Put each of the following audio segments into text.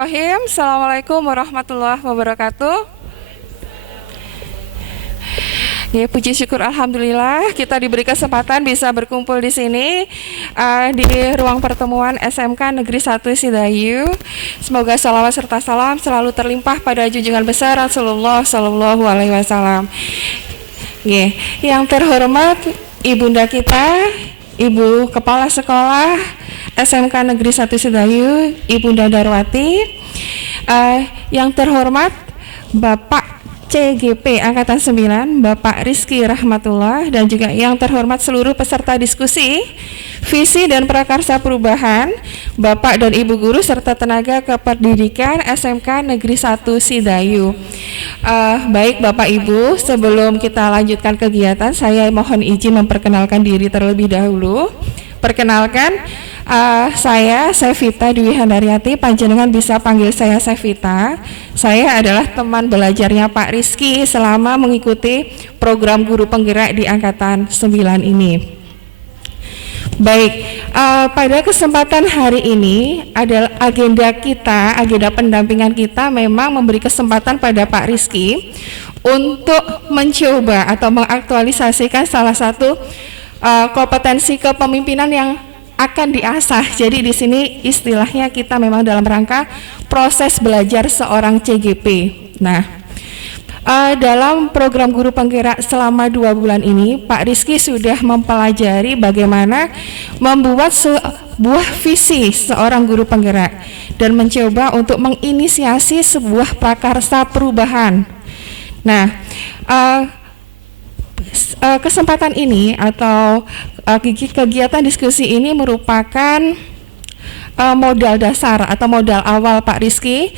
Assalamualaikum warahmatullahi wabarakatuh. Ya, puji syukur alhamdulillah kita diberi kesempatan bisa berkumpul di sini di ruang pertemuan SMK Negeri 1 Sidayu. Semoga salawat serta salam selalu terlimpah pada junjungan besar Rasulullah Shallallahu Alaihi Wasallam. Ya, yang terhormat ibunda kita, Ibu Kepala Sekolah SMK Negeri 1 Sidayu, Ibunda Darwati, yang terhormat Bapak CGP Angkatan 9, Bapak Rizky Rahmatullah, dan juga yang terhormat seluruh peserta diskusi visi dan prakarsa perubahan, Bapak dan Ibu guru serta tenaga kependidikan SMK Negeri 1 Sidayu. Baik Bapak Ibu, sebelum kita lanjutkan kegiatan, saya mohon izin memperkenalkan diri terlebih dahulu. Perkenalkan, saya Sevita Dwi Handariati, panjenengan bisa panggil saya Sevita. Saya adalah teman belajarnya Pak Rizky selama mengikuti program guru penggerak di Angkatan 9 ini. Baik, pada kesempatan hari ini adalah agenda pendampingan kita memang memberi kesempatan pada Pak Rizky untuk mencoba atau mengaktualisasikan salah satu kompetensi kepemimpinan yang akan diasah. Jadi di sini istilahnya kita memang dalam rangka proses belajar seorang CGP. Nah, dalam program guru penggerak selama 2 bulan ini, Pak Rizky sudah mempelajari bagaimana membuat sebuah visi seorang guru penggerak dan mencoba untuk menginisiasi sebuah prakarsa perubahan. Nah, kesempatan ini atau kegiatan diskusi ini merupakan modal dasar atau modal awal Pak Rizky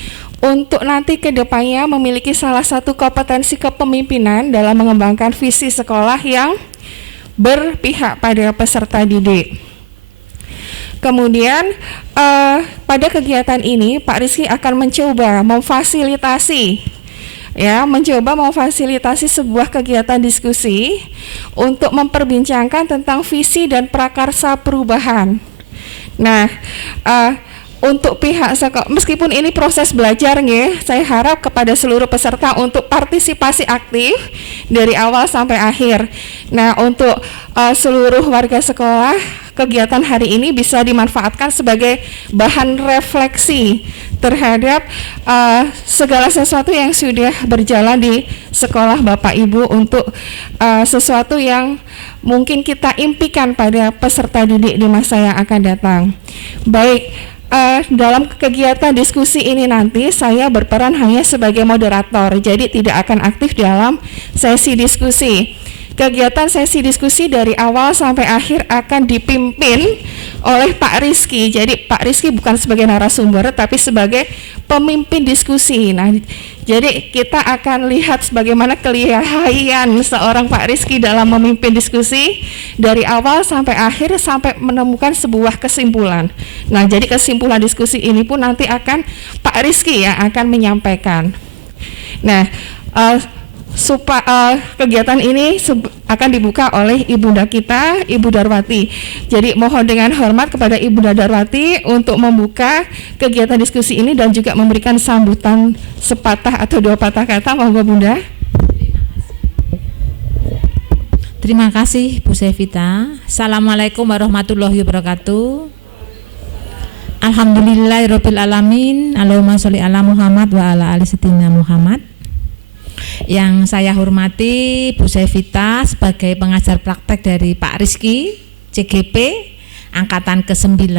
untuk nanti ke depannya memiliki salah satu kompetensi kepemimpinan dalam mengembangkan visi sekolah yang berpihak pada peserta didik. Kemudian pada kegiatan ini Pak Rizky akan mencoba memfasilitasi sebuah kegiatan diskusi untuk memperbincangkan tentang visi dan prakarsa perubahan. Nah, untuk pihak sekolah, meskipun ini proses belajar saya harap kepada seluruh peserta untuk partisipasi aktif dari awal sampai akhir. Nah, untuk seluruh warga sekolah, kegiatan hari ini bisa dimanfaatkan sebagai bahan refleksi terhadap segala sesuatu yang sudah berjalan di sekolah Bapak Ibu untuk sesuatu yang mungkin kita impikan pada peserta didik di masa yang akan datang. Baik, dalam kegiatan diskusi ini nanti saya berperan hanya sebagai moderator, jadi tidak akan aktif dalam sesi diskusi. Kegiatan sesi diskusi dari awal sampai akhir akan dipimpin oleh Pak Rizky. Jadi Pak Rizky bukan sebagai narasumber tapi sebagai pemimpin diskusi. Nah, jadi kita akan lihat bagaimana kelihayan seorang Pak Rizky dalam memimpin diskusi dari awal sampai akhir sampai menemukan sebuah kesimpulan. Nah, jadi kesimpulan diskusi ini pun nanti akan Pak Rizky yang akan menyampaikan. Nah, kegiatan ini akan dibuka oleh ibunda kita, Ibu Darwati. Jadi mohon dengan hormat kepada Ibunda Darwati untuk membuka kegiatan diskusi ini dan juga memberikan sambutan sepatah atau 2 patah kata. Monggo Bunda. Terima kasih Bu Sevita. Assalamualaikum warahmatullahi wabarakatuh. Alhamdulillahirabbil alamin. Allahumma sholli ala Muhammad wa ala ali sayyidina Muhammad. Yang saya hormati Bu Sevita sebagai pengajar praktek dari Pak Rizky CGP Angkatan ke-9,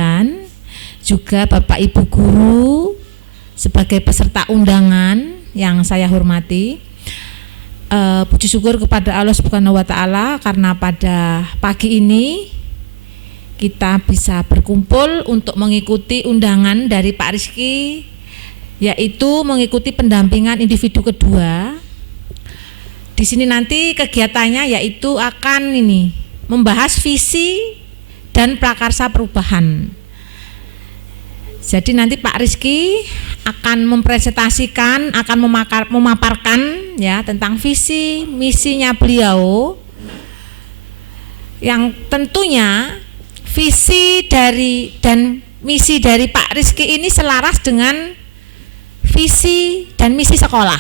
juga Bapak Ibu guru sebagai peserta undangan yang saya hormati. Puji syukur kepada Allah Subhanahu wa taala karena pada pagi ini kita bisa berkumpul untuk mengikuti undangan dari Pak Rizky, yaitu mengikuti pendampingan individu kedua. Di sini nanti kegiatannya yaitu akan membahas visi dan prakarsa perubahan. Jadi nanti Pak Rizky akan mempresentasikan, akan memaparkan ya tentang visi misinya beliau, yang tentunya visi dari dan misi dari Pak Rizky ini selaras dengan visi dan misi sekolah.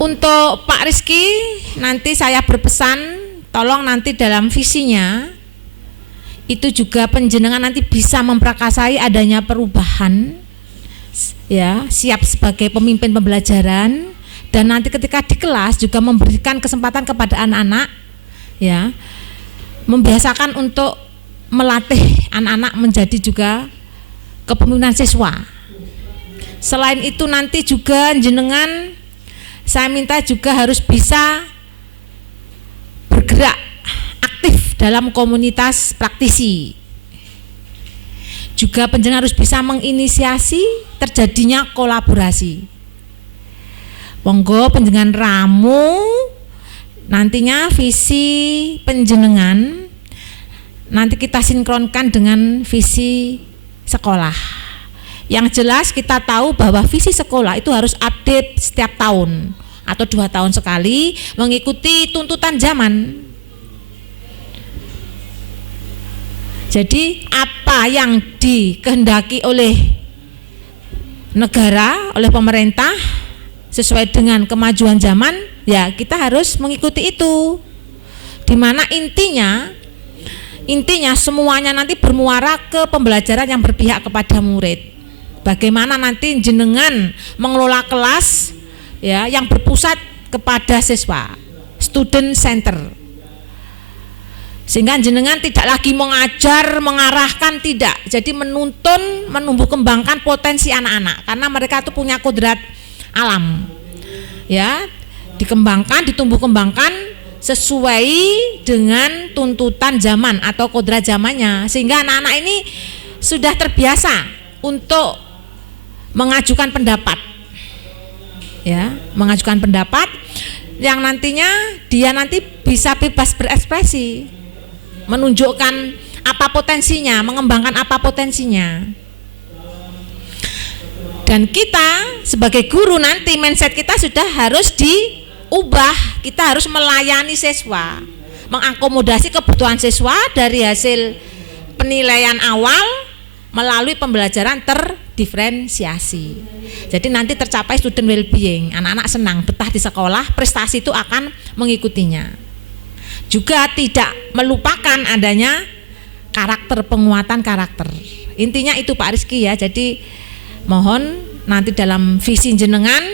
Untuk Pak Rizky, nanti saya berpesan, tolong nanti dalam visinya itu juga penjenengan nanti bisa memprakarsai adanya perubahan, ya, siap sebagai pemimpin pembelajaran, dan nanti ketika di kelas juga memberikan kesempatan kepada anak-anak, ya, membiasakan untuk melatih anak-anak menjadi juga kepemimpinan siswa. Selain itu nanti juga jenengan saya minta juga harus bisa bergerak aktif dalam komunitas praktisi. Juga penjenengan harus bisa menginisiasi terjadinya kolaborasi. Monggo penjenengan ramu nantinya visi penjenengan nanti kita sinkronkan dengan visi sekolah. Yang jelas kita tahu bahwa visi sekolah itu harus update setiap tahun atau 2 tahun sekali mengikuti tuntutan zaman. Jadi apa yang dikehendaki oleh negara, oleh pemerintah sesuai dengan kemajuan zaman, ya kita harus mengikuti itu. Dimana intinya semuanya nanti bermuara ke pembelajaran yang berpihak kepada murid. Bagaimana nanti jenengan mengelola kelas, ya, yang berpusat kepada siswa, student center. Sehingga jenengan tidak lagi mengajar, mengarahkan, tidak. Jadi menuntun, menumbuh kembangkan potensi anak-anak karena mereka itu punya kodrat alam. Ya, dikembangkan, ditumbuh kembangkan sesuai dengan tuntutan zaman atau kodrat zamannya, sehingga anak-anak ini sudah terbiasa untuk mengajukan pendapat, ya, mengajukan pendapat yang nantinya dia nanti bisa bebas berekspresi, menunjukkan apa potensinya, mengembangkan apa potensinya. Dan kita sebagai guru nanti mindset kita sudah harus diubah, kita harus melayani siswa, mengakomodasi kebutuhan siswa dari hasil penilaian awal melalui pembelajaran terdiferensiasi. Jadi nanti tercapai student well-being, anak-anak senang, betah di sekolah, prestasi itu akan mengikutinya. Juga tidak melupakan adanya karakter, penguatan karakter. Intinya itu Pak Rizky, ya. Jadi mohon nanti dalam visi jenengan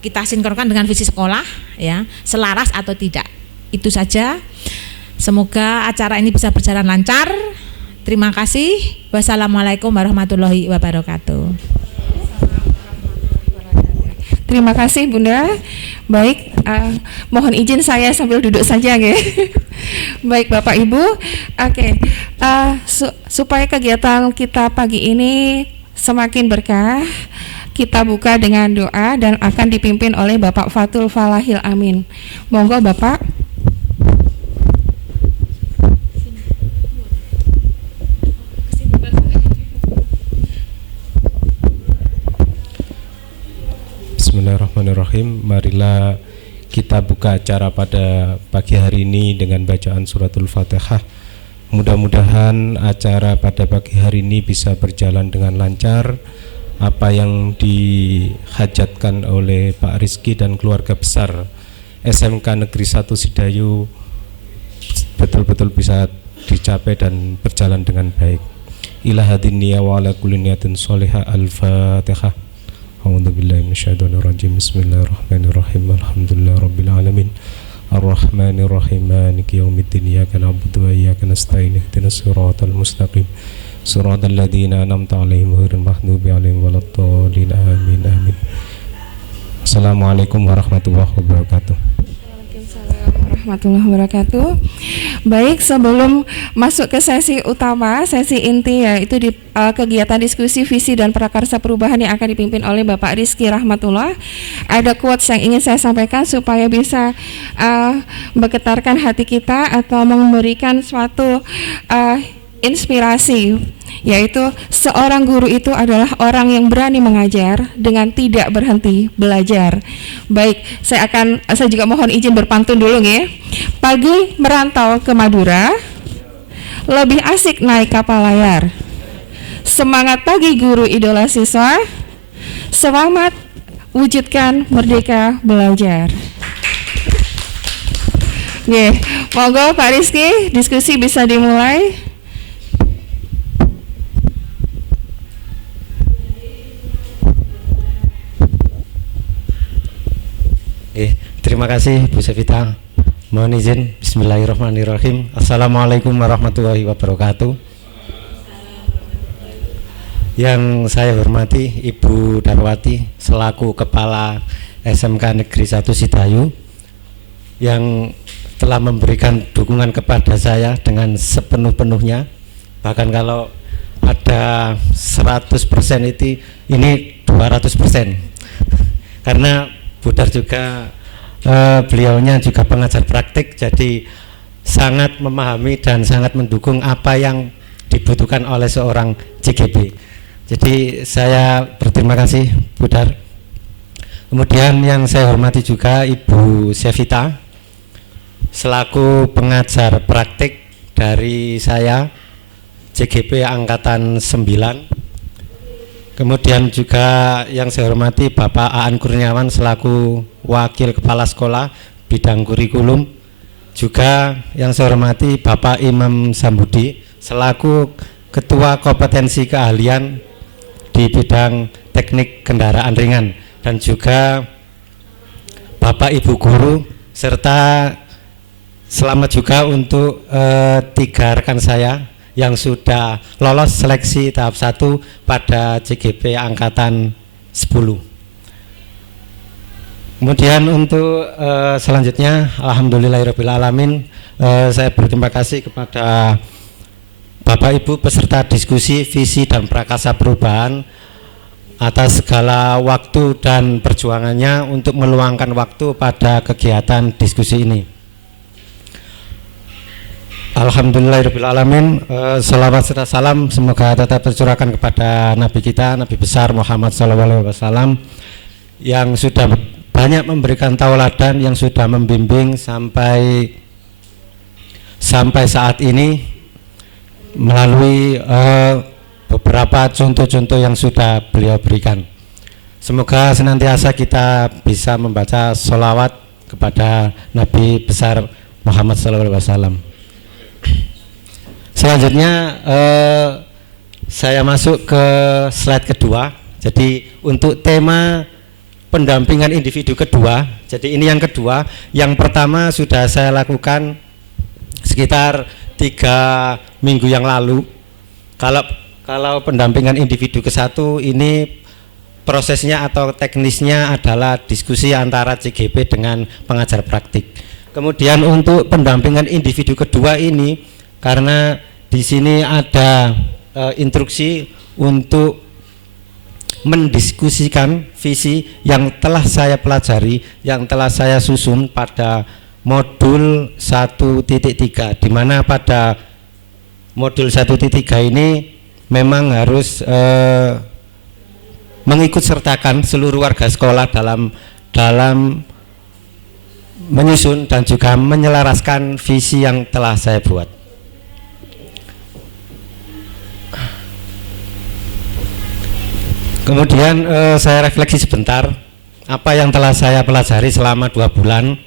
kita sinkronkan dengan visi sekolah, ya, selaras atau tidak. Itu saja. Semoga acara ini bisa berjalan lancar. Terima kasih. Wassalamualaikum warahmatullahi wabarakatuh. Terima kasih Bunda. Baik, mohon izin saya sambil duduk saja, nggih. Baik Bapak Ibu. Oke, supaya kegiatan kita pagi ini semakin berkah, kita buka dengan doa dan akan dipimpin oleh Bapak Fatul Falahil Amin. Monggo Bapak. Bismillahirrahmanirrahim. Marilah kita buka acara pada pagi hari ini dengan bacaan suratul Fatihah. Mudah-mudahan acara pada pagi hari ini bisa berjalan dengan lancar. Apa yang dihajatkan oleh Pak Rizky dan keluarga besar SMK Negeri 1 Sidayu betul-betul bisa dicapai dan berjalan dengan baik. Ila hadin niyya wa ala kulli niyatin sholihah. Al-Fatihah. A'udzubillahi minasyaitonirrajim. Bismillahirrahmanirrahim. Alhamdulillahirabbil alamin. Arrahmanirrahim. Maliki yaumiddin. Iyyaka na'budu wa iyyaka nasta'in. Ihdinas siratal mustaqim. Siratal ladzina an'amta 'alaihim ghairil maghdubi 'alaihim waladdallin. Amin. Amin. Assalamualaikum warahmatullahi wabarakatuh. Warahmatullahi wabarakatuh. Baik, sebelum masuk ke sesi utama, sesi inti, yaitu di kegiatan diskusi visi dan prakarsa perubahan yang akan dipimpin oleh Bapak Rizky Rahmatullah, ada quotes yang ingin saya sampaikan supaya bisa menggetarkan hati kita atau memberikan suatu inspirasi, yaitu seorang guru itu adalah orang yang berani mengajar dengan tidak berhenti belajar. Baik, saya juga mohon izin berpantun dulu nih. Pagi merantau ke Madura, lebih asik naik kapal layar. Semangat pagi guru idola siswa, Selamat wujudkan merdeka belajar. Oke, monggo Pak Rizky, diskusi bisa dimulai. Terima kasih Bu Sevita. Mohon izin, bismillahirrahmanirrahim. Assalamualaikum warahmatullahi wabarakatuh. Yang saya hormati Ibu Darwati selaku Kepala SMK Negeri 1 Sidayu yang telah memberikan dukungan kepada saya dengan sepenuh-penuhnya. Bahkan kalau ada 100% ini 200%. Karena Budar juga beliaunya juga pengajar praktik, jadi sangat memahami dan sangat mendukung apa yang dibutuhkan oleh seorang CGP. Jadi saya berterima kasih Budar. Kemudian yang saya hormati juga Ibu Sevita selaku pengajar praktik dari saya CGP Angkatan 9. Kemudian juga yang saya hormati Bapak Aan Kurniawan selaku Wakil Kepala Sekolah Bidang Kurikulum. Juga yang saya hormati Bapak Imam Sambudi selaku Ketua Kompetensi Keahlian di bidang teknik kendaraan ringan. Dan juga Bapak Ibu Guru serta selamat juga untuk 3 rekan saya yang sudah lolos seleksi tahap 1 pada CGP Angkatan 10. Kemudian untuk selanjutnya, alhamdulillahirrahmanirrahim, saya berterima kasih kepada Bapak Ibu peserta diskusi visi dan prakasa perubahan atas segala waktu dan perjuangannya untuk meluangkan waktu pada kegiatan diskusi ini. Alhamdulillahirrahmanirrahim. Salawat serta salam semoga tetap tercurahkan kepada Nabi kita, Nabi besar Muhammad SAW yang sudah banyak memberikan tauladan, yang sudah membimbing sampai saat ini melalui beberapa contoh-contoh yang sudah beliau berikan. Semoga senantiasa kita bisa membaca sholawat kepada Nabi besar Muhammad SAW. Selanjutnya saya masuk ke slide kedua. Jadi untuk tema pendampingan individu kedua, jadi ini yang kedua. Yang pertama sudah saya lakukan sekitar 3 minggu yang lalu. Kalau pendampingan individu ke 1 ini prosesnya atau teknisnya adalah diskusi antara CGP dengan pengajar praktik. Kemudian untuk pendampingan individu kedua ini, karena di sini ada instruksi untuk mendiskusikan visi yang telah saya pelajari, yang telah saya susun pada modul 1.3, di mana pada modul 1.3 ini memang harus mengikut sertakan seluruh warga sekolah dalam menyusun dan juga menyelaraskan visi yang telah saya buat. Kemudian saya refleksi sebentar apa yang telah saya pelajari selama 2 bulan.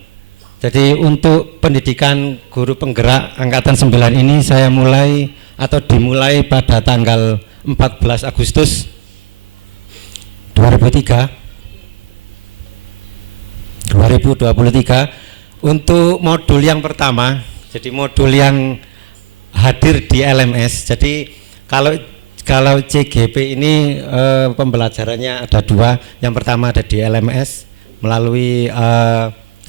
Jadi untuk pendidikan guru penggerak Angkatan 9 ini saya dimulai pada tanggal 14 Agustus 2023 untuk modul yang pertama. Jadi modul yang hadir di LMS. Jadi kalau CGP ini pembelajarannya ada 2. Yang pertama ada di LMS melalui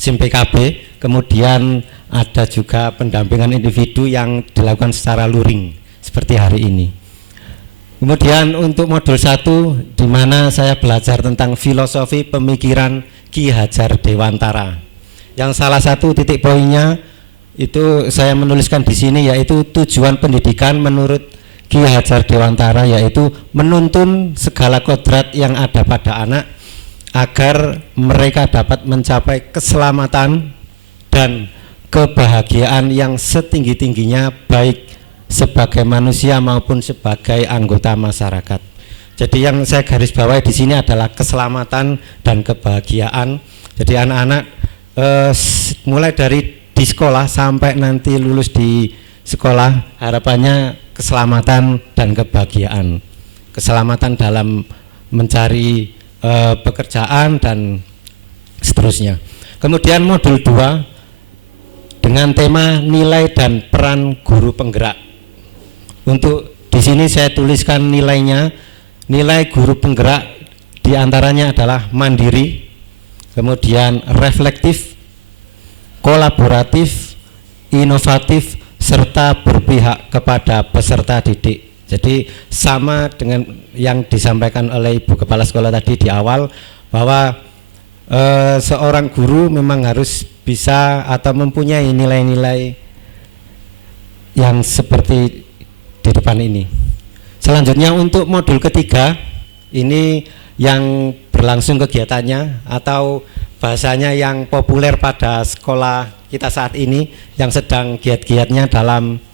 SIM PKB, kemudian ada juga pendampingan individu yang dilakukan secara luring seperti hari ini. Kemudian untuk modul 1 di mana saya belajar tentang filosofi pemikiran Ki Hajar Dewantara. Yang salah satu titik poinnya itu saya menuliskan di sini, yaitu tujuan pendidikan menurut Ki Hajar Dewantara yaitu menuntun segala kodrat yang ada pada anak agar mereka dapat mencapai keselamatan dan kebahagiaan yang setinggi-tingginya baik sebagai manusia maupun sebagai anggota masyarakat. Jadi yang saya garis bawahi di sini adalah keselamatan dan kebahagiaan. Jadi anak-anak mulai dari di sekolah sampai nanti lulus di sekolah, harapannya keselamatan dan kebahagiaan. Keselamatan dalam mencari pekerjaan dan seterusnya. Kemudian modul 2 dengan tema nilai dan peran guru penggerak. Untuk di sini saya tuliskan nilainya. Nilai guru penggerak diantaranya adalah mandiri, kemudian reflektif, kolaboratif, inovatif, serta berpihak kepada peserta didik. Jadi sama dengan yang disampaikan oleh Ibu Kepala Sekolah tadi di awal, bahwa seorang guru memang harus bisa atau mempunyai nilai-nilai yang seperti di depan ini. Selanjutnya untuk modul ketiga, ini yang berlangsung kegiatannya atau bahasanya yang populer pada sekolah kita saat ini, yang sedang giat-giatnya dalam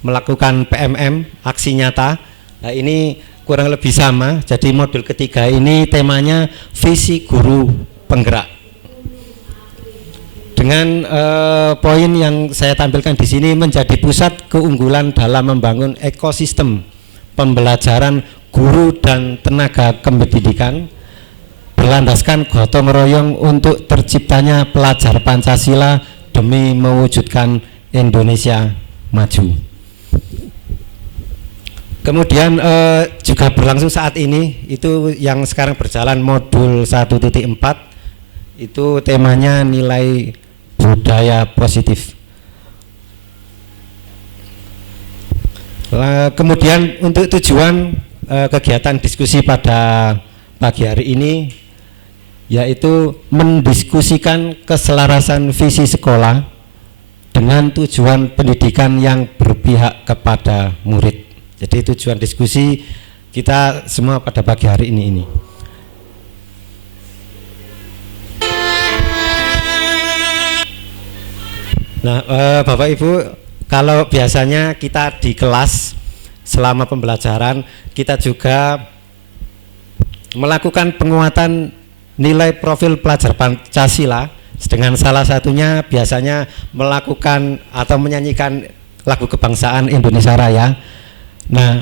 melakukan PMM, aksi nyata. Nah, ini kurang lebih sama. Jadi modul ketiga ini temanya visi guru penggerak. Dengan poin yang saya tampilkan di sini, menjadi pusat keunggulan dalam membangun ekosistem pembelajaran guru dan tenaga kependidikan, berlandaskan gotong royong untuk terciptanya pelajar Pancasila demi mewujudkan Indonesia maju. Kemudian juga berlangsung saat ini, itu yang sekarang berjalan modul 1.4, itu temanya nilai budaya positif. Kemudian untuk tujuan kegiatan diskusi pada pagi hari ini, yaitu mendiskusikan keselarasan visi sekolah dengan tujuan pendidikan yang berpihak kepada murid. Jadi tujuan diskusi kita semua pada pagi hari ini. Nah, Bapak Ibu, kalau biasanya kita di kelas selama pembelajaran, kita juga melakukan penguatan nilai profil pelajar Pancasila, dengan salah satunya biasanya melakukan atau menyanyikan lagu kebangsaan Indonesia Raya. Nah,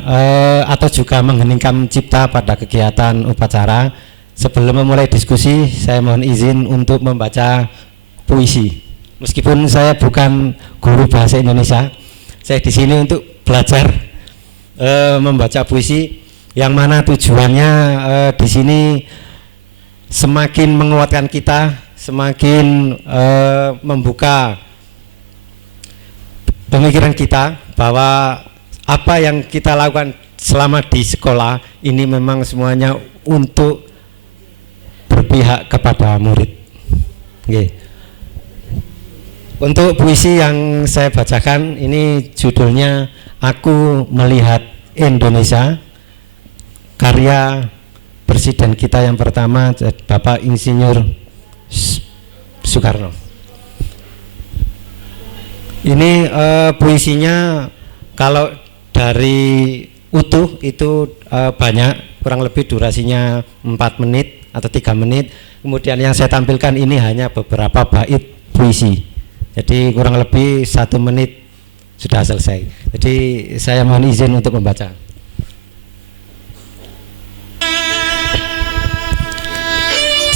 atau juga mengheningkan cipta pada kegiatan upacara. Sebelum memulai diskusi, saya mohon izin untuk membaca puisi. Meskipun saya bukan guru bahasa Indonesia, saya di sini untuk belajar membaca puisi, yang mana tujuannya di sini semakin menguatkan kita, semakin membuka pemikiran kita bahwa apa yang kita lakukan selama di sekolah ini memang semuanya untuk berpihak kepada murid. Okay. Untuk puisi yang saya bacakan ini judulnya Aku Melihat Indonesia, karya Presiden kita yang pertama, Bapak Insinyur Soekarno. Ini puisinya kalau dari utuh itu banyak, kurang lebih durasinya 4 menit atau 3 menit. Kemudian yang saya tampilkan ini hanya beberapa bait puisi. Jadi kurang lebih 1 menit sudah selesai. Jadi saya mohon izin untuk membaca.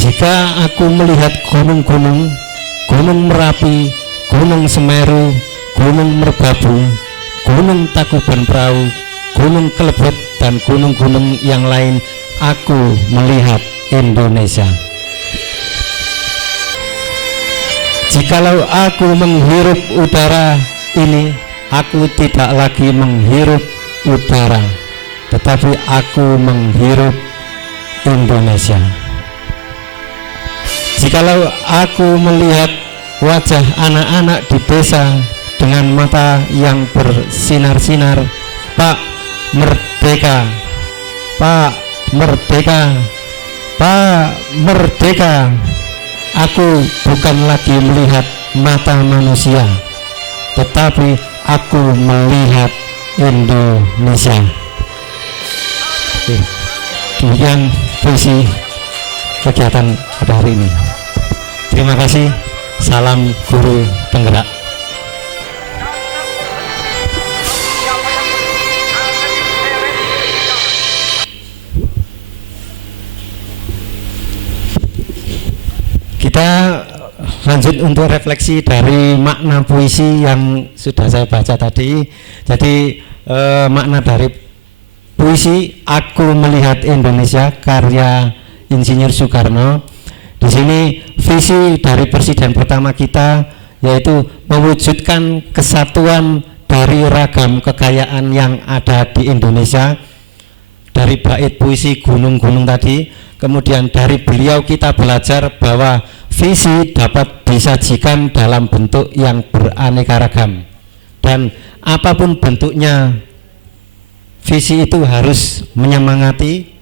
Jika aku melihat gunung-gunung, Gunung Merapi, Gunung Semeru, Gunung Merbabu, Gunung Tangkuban Perahu, Gunung Kelebet, dan gunung-gunung yang lain, aku melihat Indonesia. Jikalau aku menghirup udara ini, aku tidak lagi menghirup udara, tetapi aku menghirup Indonesia. Jikalau aku melihat wajah anak-anak di desa dengan mata yang bersinar-sinar, Pak Merdeka, Pak Merdeka, Pak Merdeka, aku bukan lagi melihat mata manusia, tetapi aku melihat Indonesia. demikian puisi kegiatan pada hari ini. Terima kasih. Salam guru penggerak. Kita lanjut untuk refleksi dari makna puisi yang sudah saya baca tadi. Jadi makna dari puisi Aku Melihat Indonesia karya Insinyur Soekarno. Di sini visi dari presiden pertama kita yaitu mewujudkan kesatuan dari ragam kekayaan yang ada di Indonesia. Dari bait puisi Gunung-Gunung tadi, kemudian dari beliau kita belajar bahwa visi dapat disajikan dalam bentuk yang beraneka ragam, dan apapun bentuknya visi itu harus menyemangati,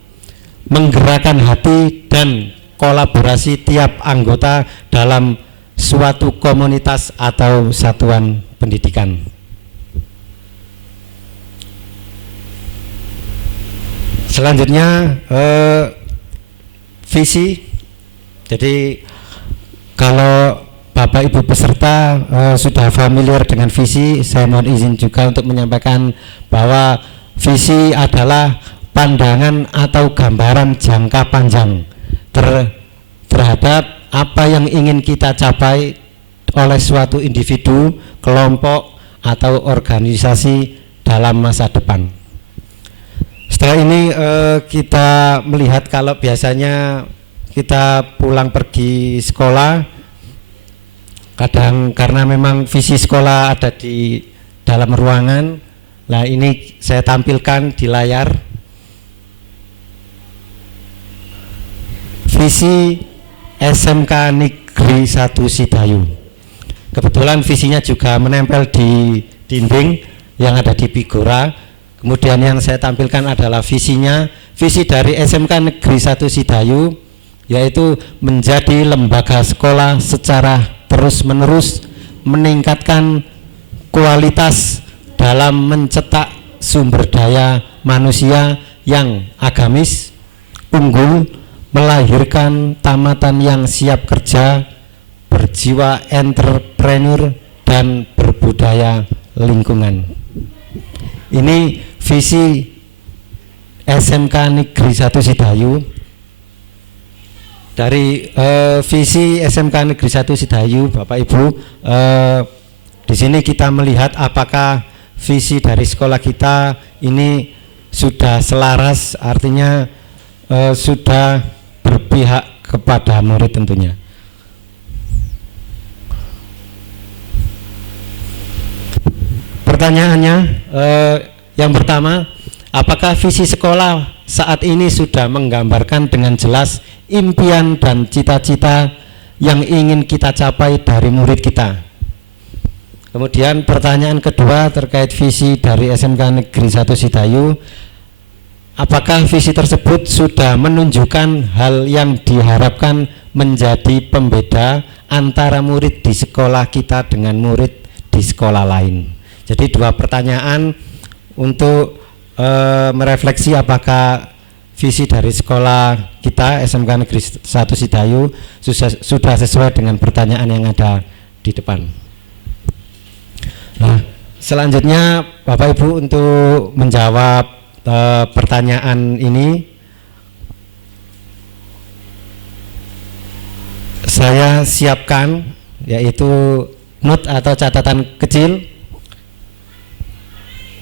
menggerakkan hati dan kolaborasi tiap anggota dalam suatu komunitas atau satuan pendidikan. Selanjutnya visi. Jadi kalau Bapak Ibu peserta sudah familiar dengan visi, saya mohon izin juga untuk menyampaikan bahwa visi adalah pandangan atau gambaran jangka panjang terhadap apa yang ingin kita capai oleh suatu individu, kelompok, atau organisasi dalam masa depan. Setelah ini kita melihat kalau biasanya kita pulang pergi sekolah, kadang karena memang visi sekolah ada di dalam ruangan. Nah, ini saya tampilkan di layar visi SMK Negeri 1 Sidayu. Kebetulan visinya juga menempel di dinding yang ada di Bigora. Kemudian yang saya tampilkan adalah visinya, visi dari SMK Negeri 1 Sidayu, yaitu menjadi lembaga sekolah secara terus-menerus meningkatkan kualitas dalam mencetak sumber daya manusia yang agamis, unggul, melahirkan tamatan yang siap kerja, berjiwa entrepreneur, dan berbudaya lingkungan. Ini visi SMK Negeri 1 Sidayu. Dari visi SMK Negeri 1 Sidayu, Bapak Ibu, di sini kita melihat apakah visi dari sekolah kita ini sudah selaras, artinya sudah berpihak kepada murid tentunya. Pertanyaannya yang pertama, apakah visi sekolah saat ini sudah menggambarkan dengan jelas impian dan cita-cita yang ingin kita capai dari murid kita? Kemudian pertanyaan kedua terkait visi dari SMK Negeri 1 Sidayu, apakah visi tersebut sudah menunjukkan hal yang diharapkan menjadi pembeda antara murid di sekolah kita dengan murid di sekolah lain? Jadi dua pertanyaan untuk merefleksi apakah visi dari sekolah kita SMK Negeri 1 Sidayu sudah sesuai dengan pertanyaan yang ada di depan. Nah, selanjutnya Bapak Ibu untuk menjawab pertanyaan ini, saya siapkan yaitu note atau catatan kecil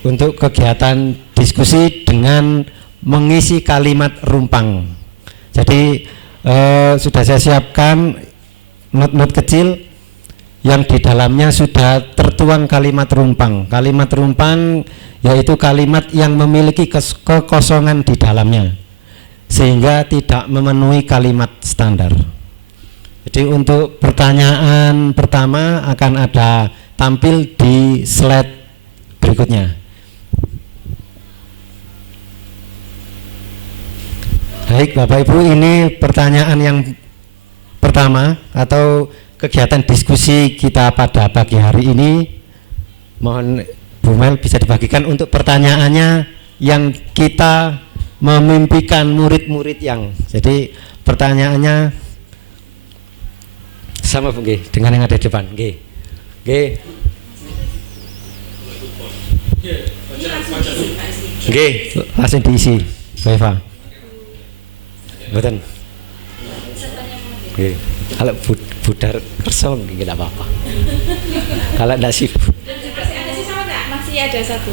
untuk kegiatan diskusi dengan mengisi kalimat rumpang. Jadi sudah saya siapkan not-not kecil yang di dalamnya sudah tertuang kalimat rumpang. Kalimat rumpang yaitu kalimat yang memiliki kekosongan di dalamnya sehingga tidak memenuhi kalimat standar. Jadi untuk pertanyaan pertama akan ada tampil di slide berikutnya. Baik Bapak Ibu, ini pertanyaan yang pertama atau kegiatan diskusi kita pada pagi hari ini. Mohon Bu Mel bisa dibagikan untuk pertanyaannya yang kita memimpikan murid-murid yang. Jadi pertanyaannya sama Bu nggih dengan yang ada di depan nggih. Nggih. Nggih, langsung diisi. Bu Eva. Mboten. Nggih. Kalau budar kerso nggih enggak apa-apa. Kalau enggak sibuk. Masih ada satu.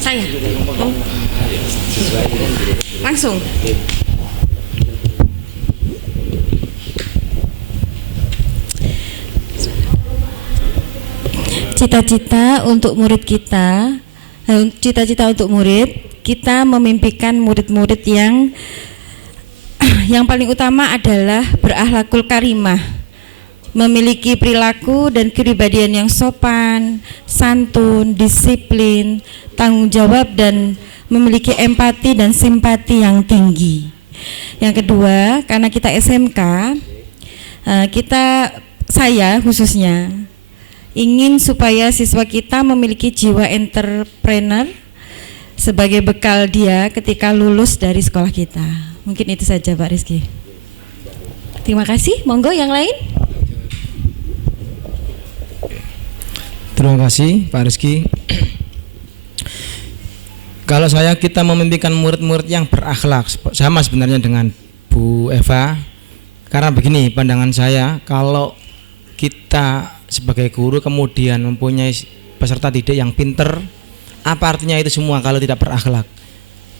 Saya. Oh. Langsung. Cita-cita untuk murid kita, cita-cita untuk murid, kita memimpikan murid-murid yang paling utama adalah berakhlakul karimah, memiliki perilaku dan kepribadian yang sopan, santun, disiplin, tanggung jawab, dan memiliki empati dan simpati yang tinggi. Yang kedua, karena kita SMK, saya khususnya ingin supaya siswa kita memiliki jiwa entrepreneur sebagai bekal dia ketika lulus dari sekolah kita. Mungkin itu saja Pak Rizky. Terima kasih. Monggo yang lain. Terima kasih Pak Rizky. Kalau kita memimpikan murid-murid yang berakhlak, sama sebenarnya dengan Bu Eva. Karena begini pandangan saya, kalau kita sebagai guru kemudian mempunyai peserta didik yang pinter, apa artinya itu semua kalau tidak berakhlak?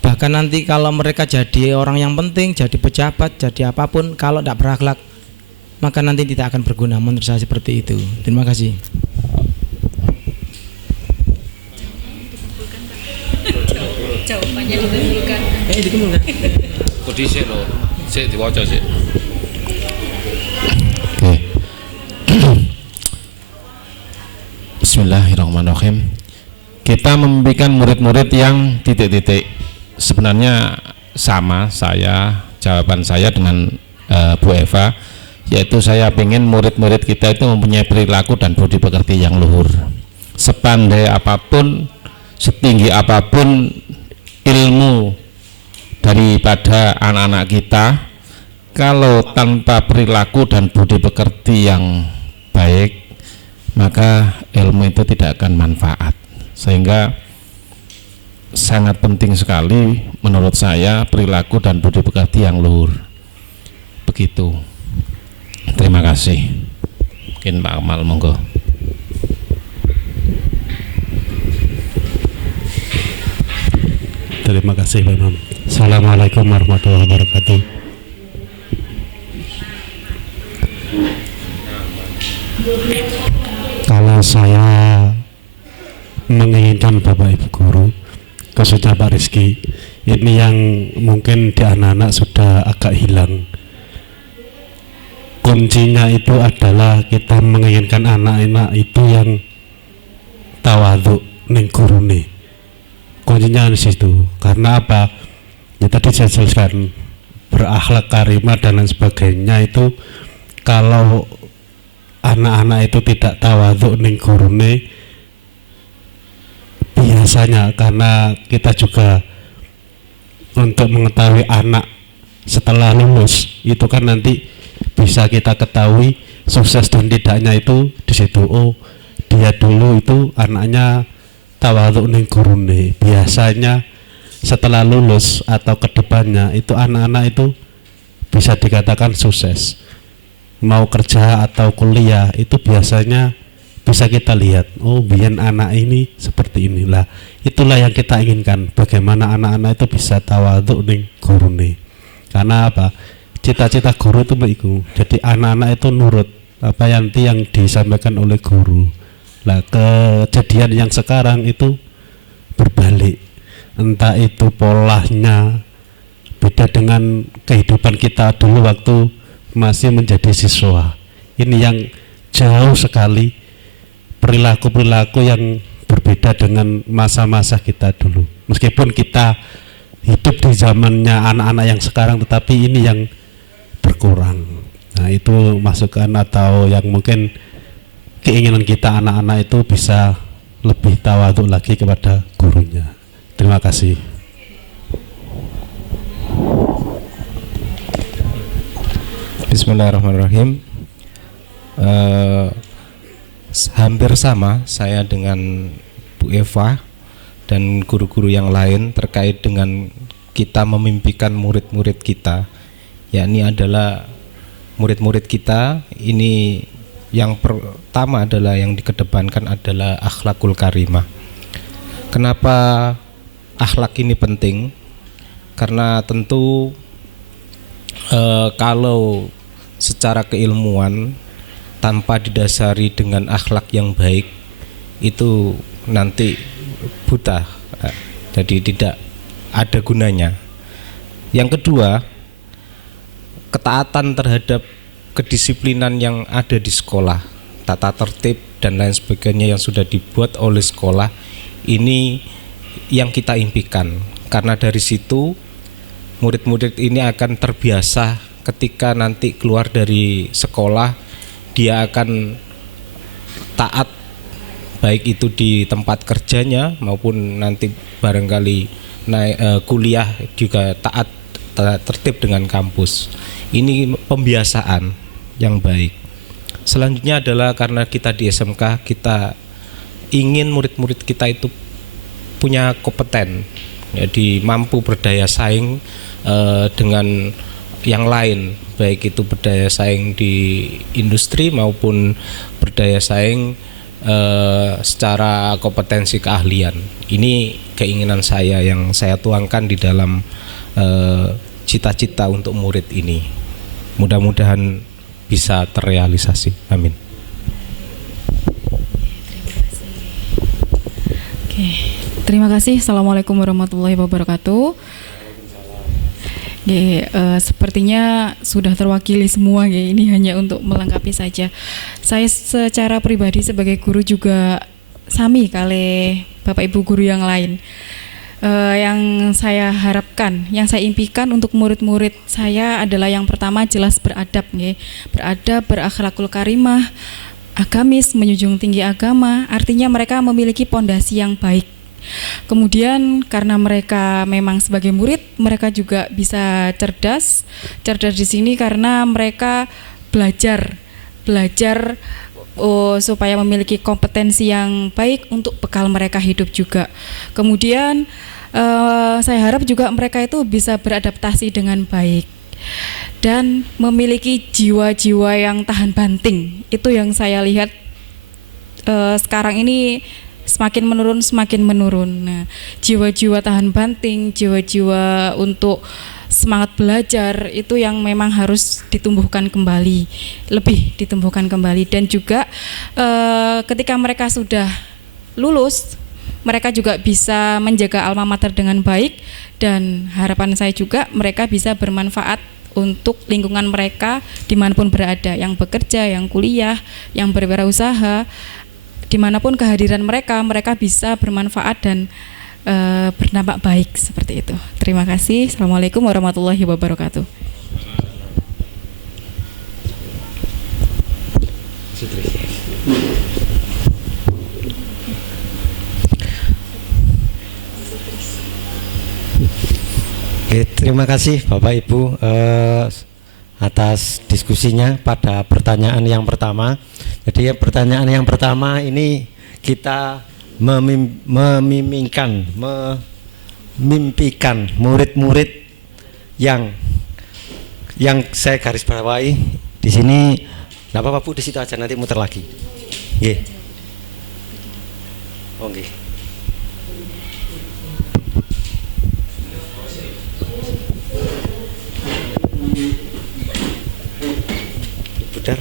Bahkan nanti kalau mereka jadi orang yang penting, jadi pejabat, jadi apapun, kalau tidak berakhlak, maka nanti tidak akan berguna. Menurut saya seperti itu. Terima kasih. Jawabannya dikumpulkan. Dikumpulkan. Kodi sik lho. Sik diwaca sik. Oke. Bismillahirrahmanirrahim. Kita memimpikan murid-murid yang titik-titik. Sebenarnya sama jawaban saya dengan Bu Eva, yaitu saya ingin murid-murid kita itu mempunyai perilaku dan budi pekerti yang luhur. Sepandai apapun, setinggi apapun ilmu daripada anak-anak kita, kalau tanpa perilaku dan budi pekerti yang baik, maka ilmu itu tidak akan manfaat. Sehingga sangat penting sekali menurut saya perilaku dan budi pekerti yang luhur. Begitu. Terima kasih. Mungkin Pak Amal, monggo. Terima kasih Pak Imam. Assalamualaikum warahmatullahi wabarakatuh. Kalau saya menginginkan Bapak Ibu Guru, khususnya Pak Rizky, ini yang mungkin di anak-anak sudah agak hilang. Kuncinya itu adalah kita menginginkan anak-anak itu yang tawadhu ning gurune. Kuncinya di situ. Karena apa? Ya tadi saya jelaskan, berakhlak karimah dan lain sebagainya itu, kalau anak-anak itu tidak tawadhu ning gurune, biasanya karena kita juga untuk mengetahui anak setelah lulus itu kan nanti bisa kita ketahui sukses dan tidaknya itu di situ. Oh, dia dulu itu anaknya tawadhu ning gurune. Biasanya setelah lulus atau kedepannya itu anak-anak itu bisa dikatakan sukses. Mau kerja atau kuliah itu biasanya bisa kita lihat, oh biar anak ini seperti inilah. Itulah yang kita inginkan, bagaimana anak-anak itu bisa tawadhu ning gurune. Karena apa? Cita-cita guru itu begitu. Jadi anak-anak itu nurut apa yang disampaikan oleh guru. Nah, kejadian yang sekarang itu berbalik. Entah itu polanya beda dengan kehidupan kita dulu waktu masih menjadi siswa. Ini yang jauh sekali perilaku-perilaku yang berbeda dengan masa-masa kita dulu. Meskipun kita hidup di zamannya anak-anak yang sekarang, tetapi ini yang berkurang. Nah, itu masukan atau yang mungkin keinginan kita anak-anak itu bisa lebih tawadhu lagi kepada gurunya. Terima kasih. Bismillahirrahmanirrahim. Hampir sama saya dengan Bu Eva dan guru-guru yang lain terkait dengan kita memimpikan murid-murid kita, yakni adalah murid-murid kita ini yang pertama adalah yang dikedepankan adalah akhlakul karimah. Kenapa akhlak ini penting? Karena tentu kalau secara keilmuan tanpa didasari dengan akhlak yang baik itu nanti buta, jadi tidak ada gunanya. Yang kedua, ketaatan terhadap kedisiplinan yang ada di sekolah, tata tertib dan lain sebagainya yang sudah dibuat oleh sekolah, ini yang kita impikan. Karena dari situ murid-murid ini akan terbiasa ketika nanti keluar dari sekolah, dia akan taat, baik itu di tempat kerjanya maupun nanti barangkali kuliah juga taat tertib dengan kampus. Ini pembiasaan yang baik. Selanjutnya adalah karena kita di SMK, kita ingin murid-murid kita itu punya kompeten, jadi mampu berdaya saing dengan yang lain, baik itu berdaya saing di industri maupun berdaya saing secara kompetensi keahlian. Ini keinginan saya yang saya tuangkan di dalam cita-cita untuk murid ini. Mudah-mudahan bisa terrealisasi. Amin. Oke, terima kasih. Assalamualaikum warahmatullahi wabarakatuh. Sepertinya sudah terwakili semua. Ini hanya untuk melengkapi saja. Saya secara pribadi sebagai guru juga sami kali Bapak Ibu guru yang lain. Yang saya harapkan, yang saya impikan untuk murid-murid saya adalah yang pertama jelas beradab, beradab, berakhlakul karimah, agamis, menjunjung tinggi agama. Artinya mereka memiliki pondasi yang baik. Kemudian karena mereka memang sebagai murid, mereka juga bisa cerdas di sini karena mereka belajar supaya memiliki kompetensi yang baik untuk bekal mereka hidup juga. Kemudian Saya harap juga mereka itu bisa beradaptasi dengan baik dan memiliki jiwa-jiwa yang tahan banting. Itu yang saya lihat sekarang ini semakin menurun. Nah, jiwa-jiwa tahan banting, jiwa-jiwa untuk semangat belajar itu yang memang harus ditumbuhkan kembali, lebih ditumbuhkan kembali. Dan juga ketika mereka sudah lulus, mereka juga bisa menjaga alma mater dengan baik, dan harapan saya juga mereka bisa bermanfaat untuk lingkungan mereka dimanapun berada, yang bekerja, yang kuliah, yang berwirausaha, dimanapun kehadiran mereka bisa bermanfaat dan berdampak baik seperti itu. Terima kasih. Assalamualaikum warahmatullahi wabarakatuh. Oke, terima kasih Bapak Ibu atas diskusinya pada pertanyaan yang pertama. Jadi pertanyaan yang pertama ini kita memimpikan murid-murid yang saya garis bawahi di sini. Enggak apa-apa Bu, di situ aja, nanti muter lagi. Nggih. Oke. Budar.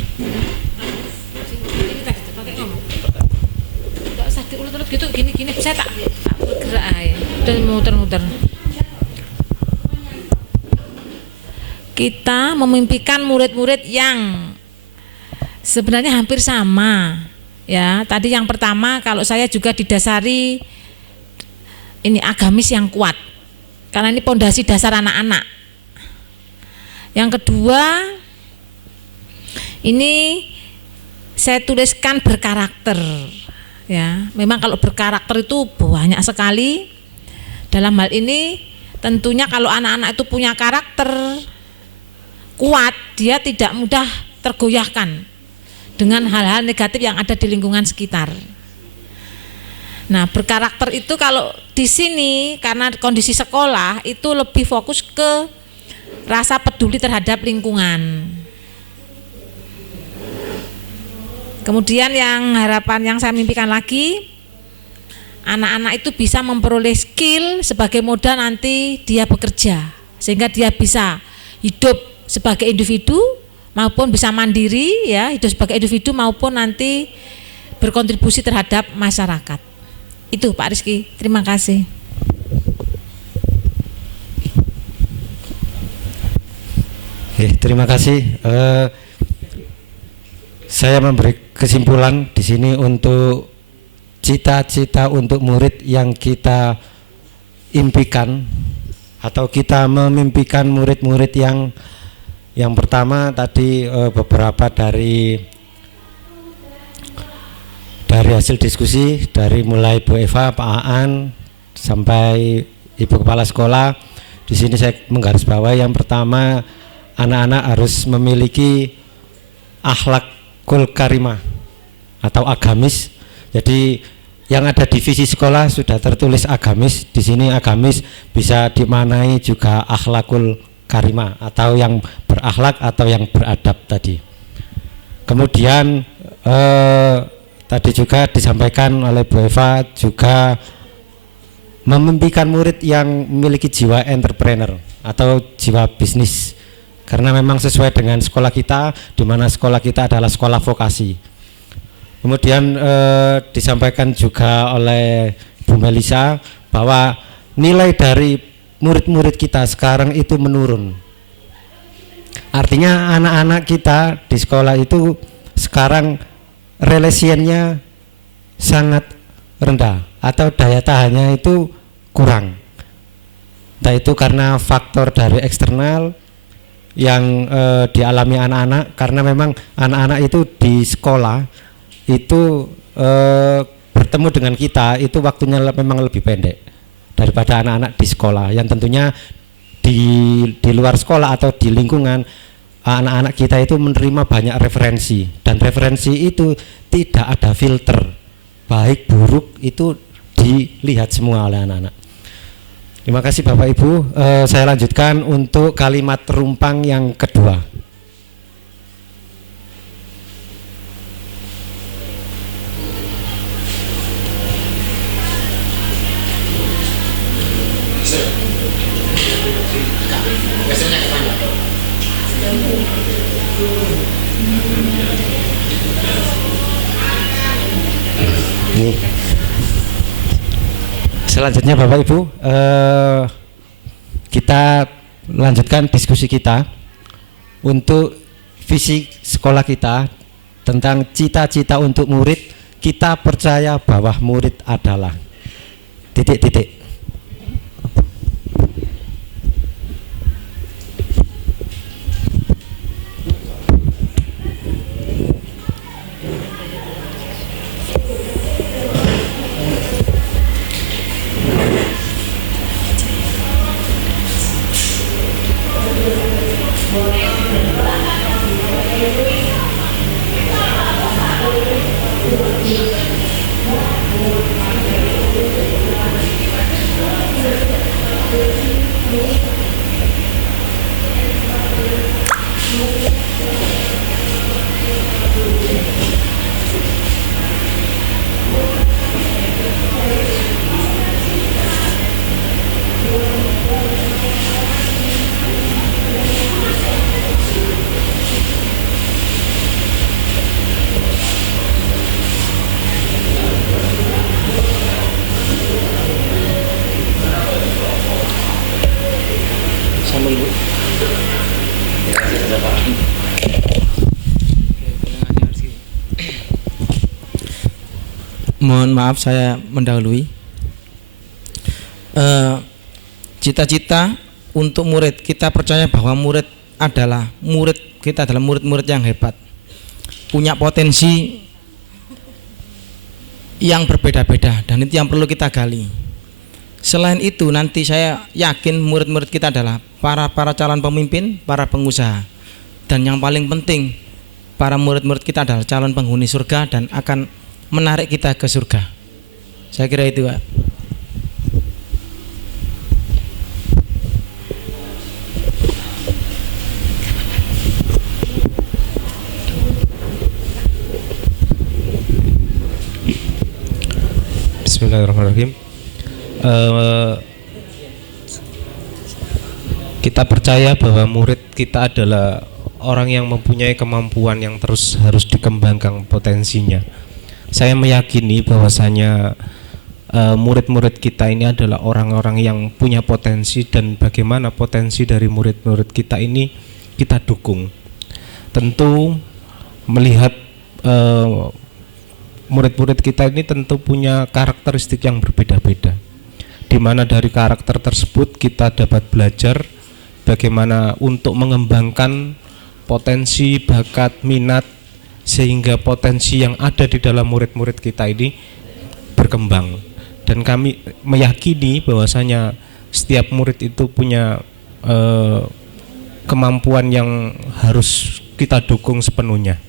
Gitu gini saya tak bergerak aja dan muter-muter. Kita memimpikan murid-murid yang sebenarnya hampir sama ya. Tadi yang pertama, kalau saya juga didasari ini agamis yang kuat, karena ini pondasi dasar anak-anak. Yang kedua, ini saya tuliskan berkarakter. Ya, memang kalau berkarakter itu banyak sekali. Dalam hal ini tentunya kalau anak-anak itu punya karakter kuat, dia tidak mudah tergoyahkan dengan hal-hal negatif yang ada di lingkungan sekitar. Nah, berkarakter itu kalau di sini karena kondisi sekolah itu lebih fokus ke rasa peduli terhadap lingkungan. Kemudian yang harapan yang saya mimpikan lagi, anak-anak itu bisa memperoleh skill sebagai modal nanti dia bekerja, sehingga dia bisa hidup sebagai individu maupun bisa mandiri ya, hidup sebagai individu maupun nanti berkontribusi terhadap masyarakat. Itu Pak Rizky, terima kasih. Terima kasih. Saya memberi kesimpulan di sini untuk cita-cita untuk murid yang kita impikan atau kita memimpikan murid-murid yang pertama tadi beberapa dari hasil diskusi dari mulai Bu Eva, Pak Aan sampai Ibu Kepala Sekolah. Di sini saya menggarisbawahi yang pertama, anak-anak harus memiliki akhlakul karimah atau agamis. Jadi yang ada di visi sekolah sudah tertulis agamis. Di sini agamis bisa dimaknai juga akhlakul karimah atau yang berakhlak atau yang beradab tadi. Kemudian tadi juga disampaikan oleh Bu Eva juga memimpikan murid yang memiliki jiwa entrepreneur atau jiwa bisnis. Karena memang sesuai dengan sekolah kita, di mana sekolah kita adalah sekolah vokasi. Kemudian disampaikan juga oleh Bu Melisa bahwa nilai dari murid-murid kita sekarang itu menurun. Artinya anak-anak kita di sekolah itu sekarang relasiennya sangat rendah atau daya tahannya itu kurang. Entah itu karena faktor dari eksternal yang dialami anak-anak, karena memang anak-anak itu di sekolah itu bertemu dengan kita itu waktunya memang lebih pendek daripada anak-anak di sekolah yang tentunya di luar sekolah atau di lingkungan anak-anak kita itu menerima banyak referensi, dan referensi itu tidak ada filter, baik buruk itu dilihat semua oleh anak-anak. Terima kasih Bapak Ibu. Saya lanjutkan untuk kalimat rumpang yang kedua. Ini. Selanjutnya Bapak Ibu, kita lanjutkan diskusi kita untuk visi sekolah kita tentang cita-cita untuk murid. Kita percaya bahwa murid adalah titik-titik. Mohon maaf saya mendahului. Cita-cita untuk murid, kita percaya bahwa murid kita adalah murid-murid yang hebat, punya potensi yang berbeda-beda, dan itu yang perlu kita gali. Selain itu nanti saya yakin murid-murid kita adalah para calon pemimpin, para pengusaha, dan yang paling penting para murid-murid kita adalah calon penghuni surga dan akan menarik kita ke surga. Saya kira itu, Pak. Bismillahirrahmanirrahim. Kita percaya bahwa murid kita adalah orang yang mempunyai kemampuan yang terus harus dikembangkan potensinya. Saya meyakini bahwasanya murid-murid kita ini adalah orang-orang yang punya potensi, dan bagaimana potensi dari murid-murid kita ini kita dukung. Tentu melihat murid-murid kita ini tentu punya karakteristik yang berbeda-beda, di mana dari karakter tersebut kita dapat belajar bagaimana untuk mengembangkan potensi, bakat, minat, sehingga potensi yang ada di dalam murid-murid kita ini berkembang. Dan kami meyakini bahwasanya setiap murid itu punya kemampuan yang harus kita dukung sepenuhnya.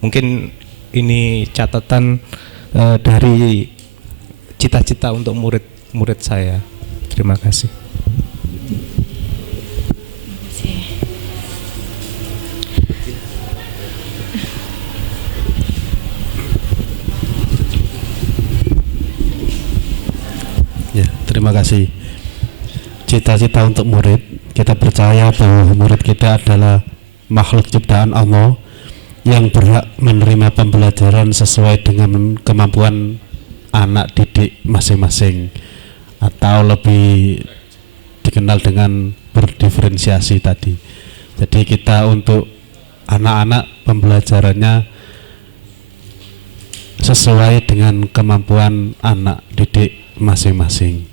Mungkin ini catatan dari cita-cita untuk murid-murid saya. Terima kasih. Ya, terima kasih. Cita-cita untuk murid, kita percaya bahwa murid kita adalah makhluk ciptaan Allah yang berhak menerima pembelajaran sesuai dengan kemampuan anak didik masing-masing, atau lebih dikenal dengan berdiferensiasi tadi. Jadi kita untuk anak-anak pembelajarannya sesuai dengan kemampuan anak didik masing-masing.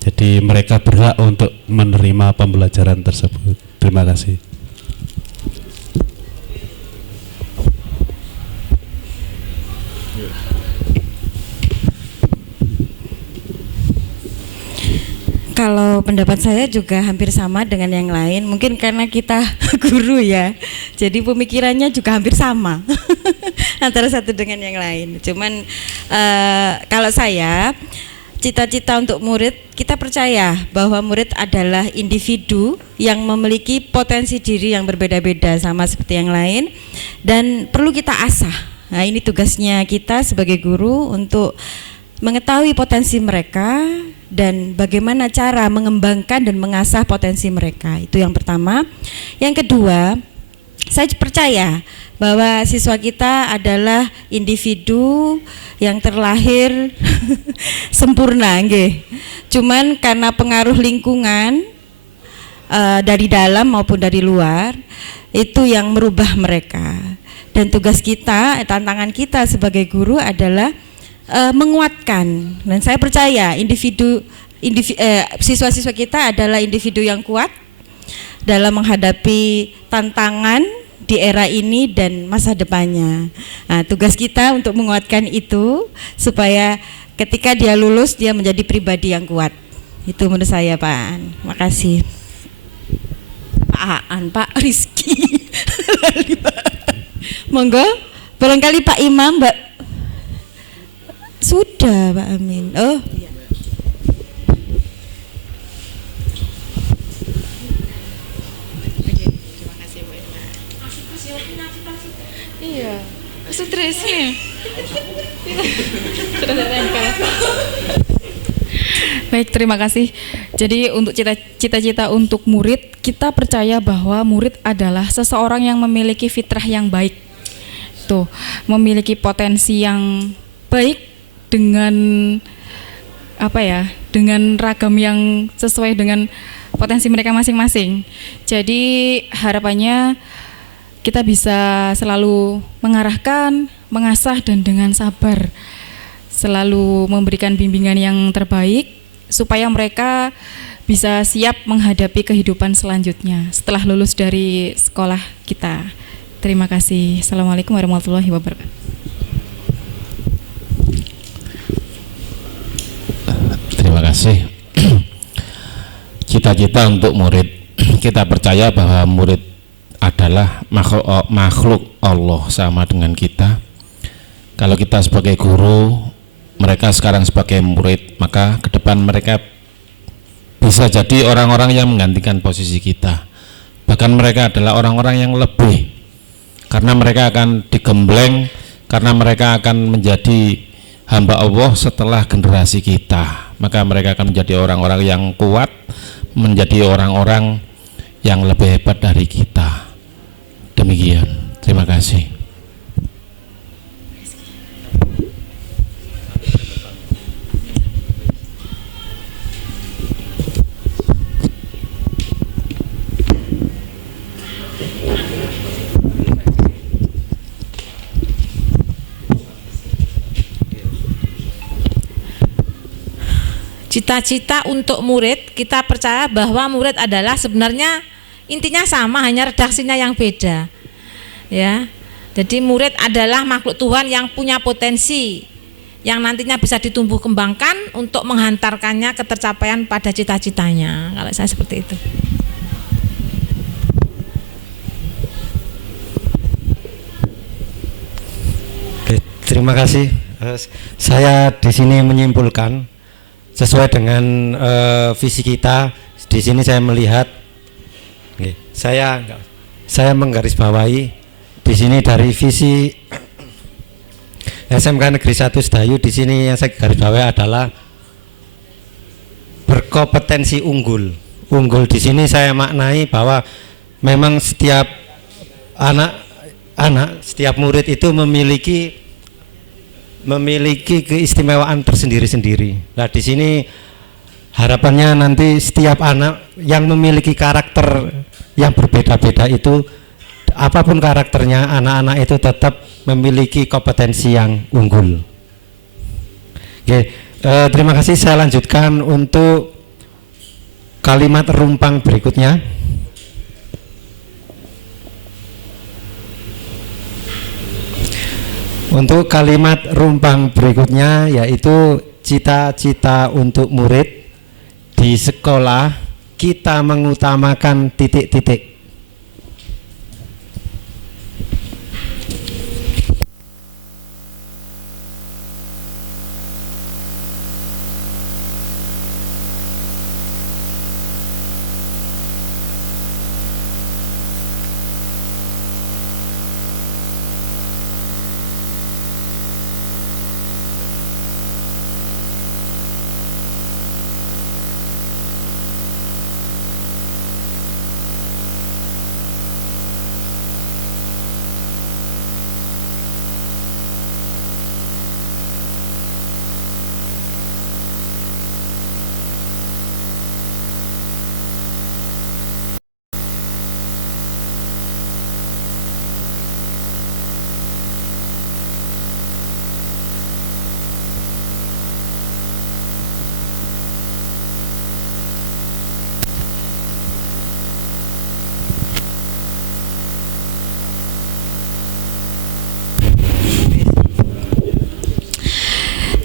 Jadi mereka berhak untuk menerima pembelajaran tersebut. Terima kasih. Kalau pendapat saya juga hampir sama dengan yang lain. Mungkin karena kita guru ya, jadi pemikirannya juga hampir sama antara satu dengan yang lain. Cuman kalau saya cita-cita untuk murid, kita percaya bahwa murid adalah individu yang memiliki potensi diri yang berbeda-beda sama seperti yang lain dan perlu kita asah. Nah, ini tugasnya kita sebagai guru untuk mengetahui potensi mereka dan bagaimana cara mengembangkan dan mengasah potensi mereka. Itu yang pertama. Yang kedua, saya percaya bahwa siswa kita adalah individu yang terlahir sempurna, nggih. Cuman karena pengaruh lingkungan dari dalam maupun dari luar itu yang merubah mereka. Dan tugas kita, tantangan kita sebagai guru adalah menguatkan. Dan saya percaya siswa-siswa kita adalah individu yang kuat dalam menghadapi tantangan di era ini dan masa depannya. Nah, tugas kita untuk menguatkan itu supaya ketika dia lulus dia menjadi pribadi yang kuat. Itu menurut saya, Pak Aan. Makasih. Pak Aan, Pak Rizky. Monggo, barangkali Pak Imam, Mbak. Sudah, Pak Amin. Oh, iya. Iya, stresnya. Baik, terima kasih. Jadi untuk cita-cita untuk murid, kita percaya bahwa murid adalah seseorang yang memiliki fitrah yang baik. Tuh, memiliki potensi yang baik dengan dengan ragam yang sesuai dengan potensi mereka masing-masing. Jadi harapannya kita bisa selalu mengarahkan, mengasah dan dengan sabar selalu memberikan bimbingan yang terbaik supaya mereka bisa siap menghadapi kehidupan selanjutnya setelah lulus dari sekolah kita. Terima kasih. Assalamualaikum warahmatullahi wabarakatuh. Terima kasih. Cita-cita untuk murid, kita percaya bahwa murid adalah makhluk Allah sama dengan kita. Kalau kita sebagai guru, mereka sekarang sebagai murid, maka ke depan mereka bisa jadi orang-orang yang menggantikan posisi kita. Bahkan mereka adalah orang-orang yang lebih, karena mereka akan digembleng, karena mereka akan menjadi hamba Allah setelah generasi kita. Maka mereka akan menjadi orang-orang yang kuat, menjadi orang-orang yang lebih hebat dari kita. Demikian, terima kasih. Cita-cita untuk murid, kita percaya bahwa murid adalah sebenarnya intinya sama, hanya redaksinya yang beda. Ya. Jadi murid adalah makhluk Tuhan yang punya potensi yang nantinya bisa ditumbuh kembangkan untuk menghantarkannya ke tercapaian pada cita-citanya. Kalau saya seperti itu. Oke, terima kasih. Saya di sini menyimpulkan sesuai dengan visi kita. Di sini saya melihat, saya menggarisbawahi di sini dari visi SMK Negeri 1 Sedayu. Di sini yang saya garisbawahi adalah berkompetensi unggul. Unggul di sini saya maknai bahwa memang setiap anak, setiap murid itu memiliki keistimewaan tersendiri-sendiri. Nah, di sini harapannya nanti setiap anak yang memiliki karakter yang berbeda-beda itu, apapun karakternya, anak-anak itu tetap memiliki kompetensi yang unggul. Oke, terima kasih. Saya lanjutkan untuk kalimat rumpang berikutnya. Untuk kalimat rumpang berikutnya yaitu cita-cita untuk murid di sekolah kita mengutamakan titik-titik.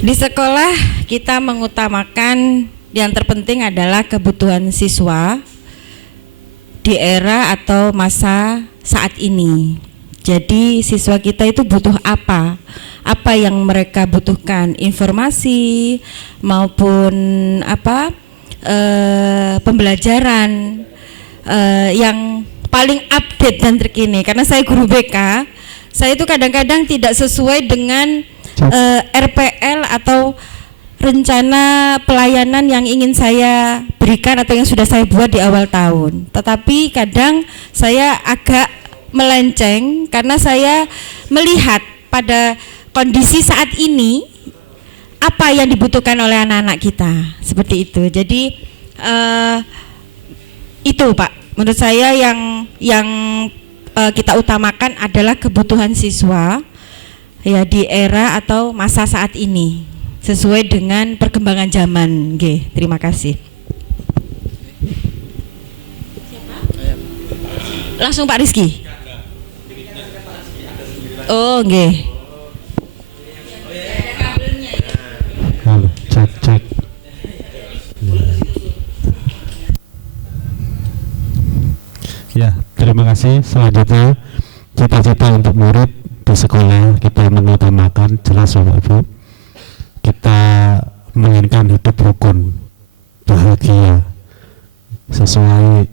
Di sekolah kita mengutamakan yang terpenting adalah kebutuhan siswa di era atau masa saat ini. Jadi siswa kita itu butuh apa? Apa yang mereka butuhkan, informasi maupun pembelajaran yang paling update dan terkini. Karena saya guru BK, saya itu kadang-kadang tidak sesuai dengan RPL atau rencana pelayanan yang ingin saya berikan atau yang sudah saya buat di awal tahun. Tetapi kadang saya agak melenceng karena saya melihat pada kondisi saat ini apa yang dibutuhkan oleh anak-anak kita, seperti itu. Jadi itu Pak, menurut saya yang kita utamakan adalah kebutuhan siswa ya di era atau masa saat ini sesuai dengan perkembangan zaman. Nggih, terima kasih. Langsung Pak Rizky. Oh, nggih. Halo, cek. Ya, terima kasih. Selanjutnya cita-cita untuk murid di sekolah kita mengutamakan jelas Bapak Ibu. Kita menginginkan hidup rukun, bahagia, sesuai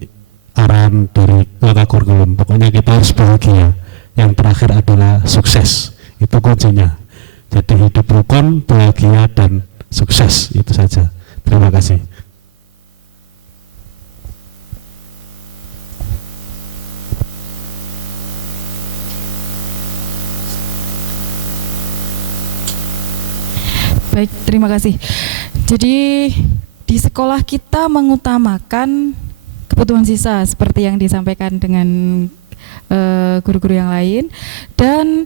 arahan dari Kota Kurikulum. Pokoknya kita harus bahagia. Yang terakhir adalah sukses. Itu kuncinya. Jadi hidup rukun, bahagia dan sukses, itu saja. Terima kasih. Baik, terima kasih. Jadi di sekolah kita mengutamakan kebutuhan siswa seperti yang disampaikan dengan guru-guru yang lain, dan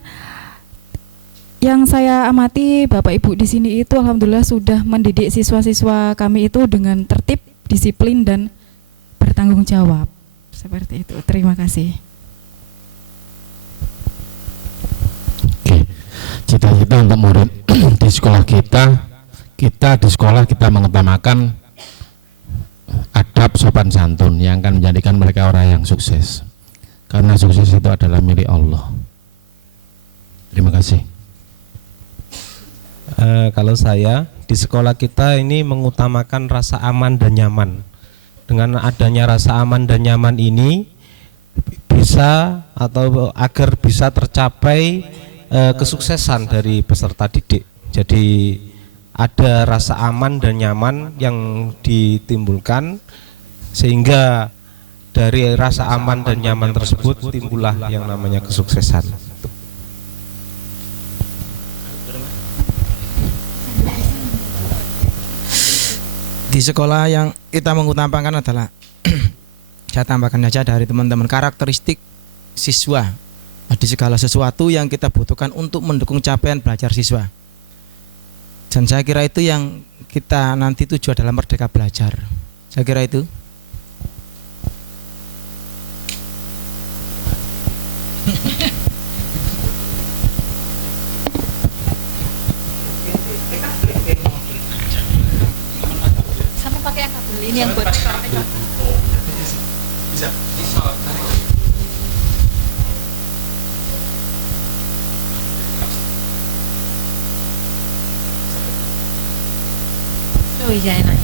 yang saya amati Bapak Ibu di sini itu alhamdulillah sudah mendidik siswa-siswa kami itu dengan tertib, disiplin dan bertanggung jawab. Seperti itu. Terima kasih. Cita-cita untuk murid di sekolah kita di sekolah kita mengutamakan adab sopan santun yang akan menjadikan mereka orang yang sukses, karena sukses itu adalah milik Allah. Terima kasih. Kalau saya di sekolah kita ini mengutamakan rasa aman dan nyaman. Dengan adanya rasa aman dan nyaman ini bisa atau agar bisa tercapai kesuksesan dari peserta didik. Jadi ada rasa aman dan nyaman yang ditimbulkan sehingga dari rasa aman dan nyaman tersebut timbullah yang namanya kesuksesan. Di sekolah yang kita mengutamakan adalah saya tambahkan saja dari teman-teman karakteristik siswa di segala sesuatu yang kita butuhkan untuk mendukung capaian belajar siswa. Dan saya kira itu yang kita nanti tuju adalah merdeka belajar. Saya kira itu. Sama pakai yang kabel ini yang buat bisa. Oh iya enak.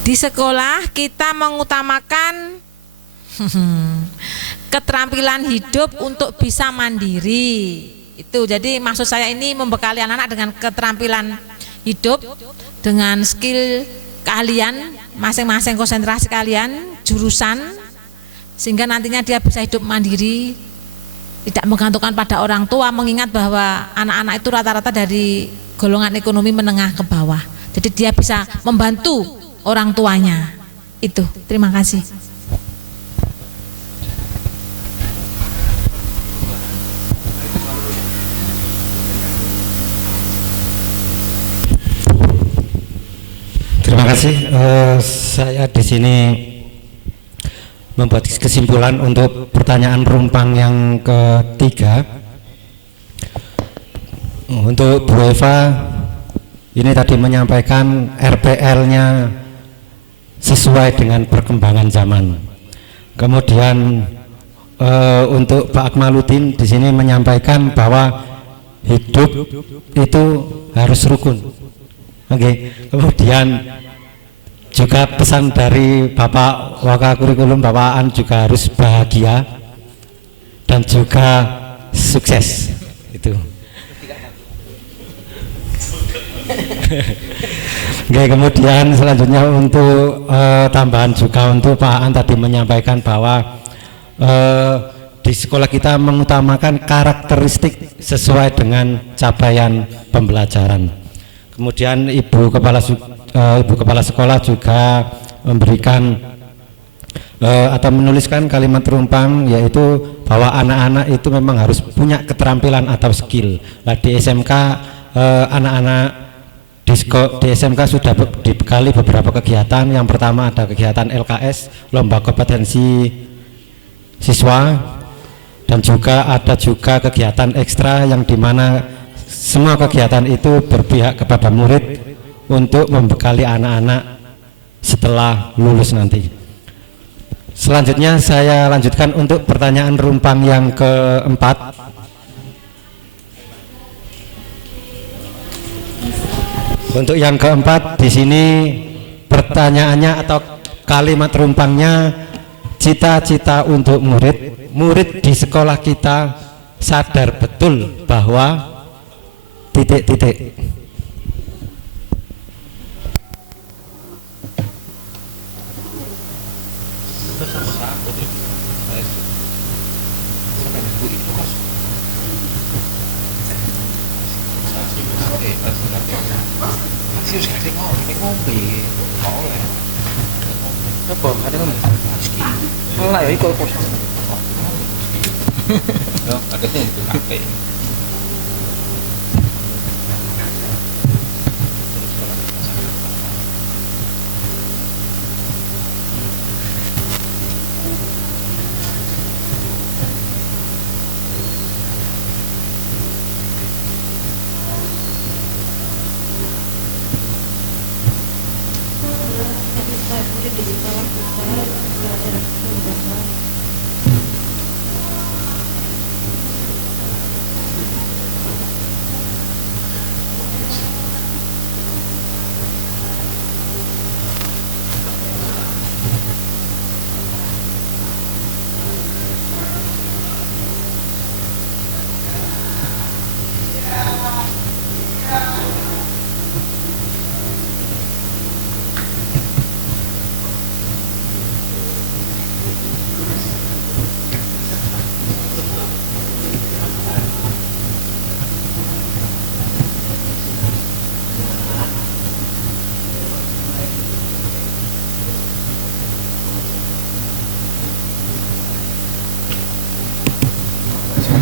Di sekolah kita mengutamakan keterampilan hidup untuk bisa mandiri. Itu jadi maksud saya ini membekali anak-anak dengan keterampilan hidup, dengan skill kalian masing-masing, konsentrasi kalian, jurusan, sehingga nantinya dia bisa hidup mandiri, tidak menggantungkan pada orang tua, mengingat bahwa anak-anak itu rata-rata dari golongan ekonomi menengah ke bawah. Jadi dia bisa membantu orang tuanya. Itu. Terima kasih. Terima kasih. Saya di sini membuat kesimpulan untuk pertanyaan rumpang yang ketiga. Untuk Bu Eva ini tadi menyampaikan RPL-nya sesuai dengan perkembangan zaman. Kemudian untuk Pak Akmaluddin di sini menyampaikan bahwa hidup itu harus rukun. Oke. Kemudian juga pesan dari Bapak Wakakurikulum, Bapak Aan juga harus bahagia dan juga sukses. Itu. Oke, kemudian selanjutnya untuk tambahan juga untuk Pak Aan tadi menyampaikan bahwa di sekolah kita mengutamakan karakteristik sesuai dengan capaian pembelajaran. Kemudian Ibu Kepala Sekolah juga memberikan atau menuliskan kalimat terumpang, yaitu bahwa anak-anak itu memang harus punya keterampilan atau skill. Nah, di SMK anak-anak di SMK sudah dibekali beberapa kegiatan. Yang pertama ada kegiatan LKS, lomba kompetensi siswa, dan juga ada kegiatan ekstra yang dimana semua kegiatan itu berpihak kepada murid untuk membekali anak-anak setelah lulus nanti. Selanjutnya saya lanjutkan untuk pertanyaan rumpang yang keempat. Untuk yang keempat di sini pertanyaannya atau kalimat rumpangnya, cita-cita untuk murid di sekolah kita sadar betul bahwa titik-titik.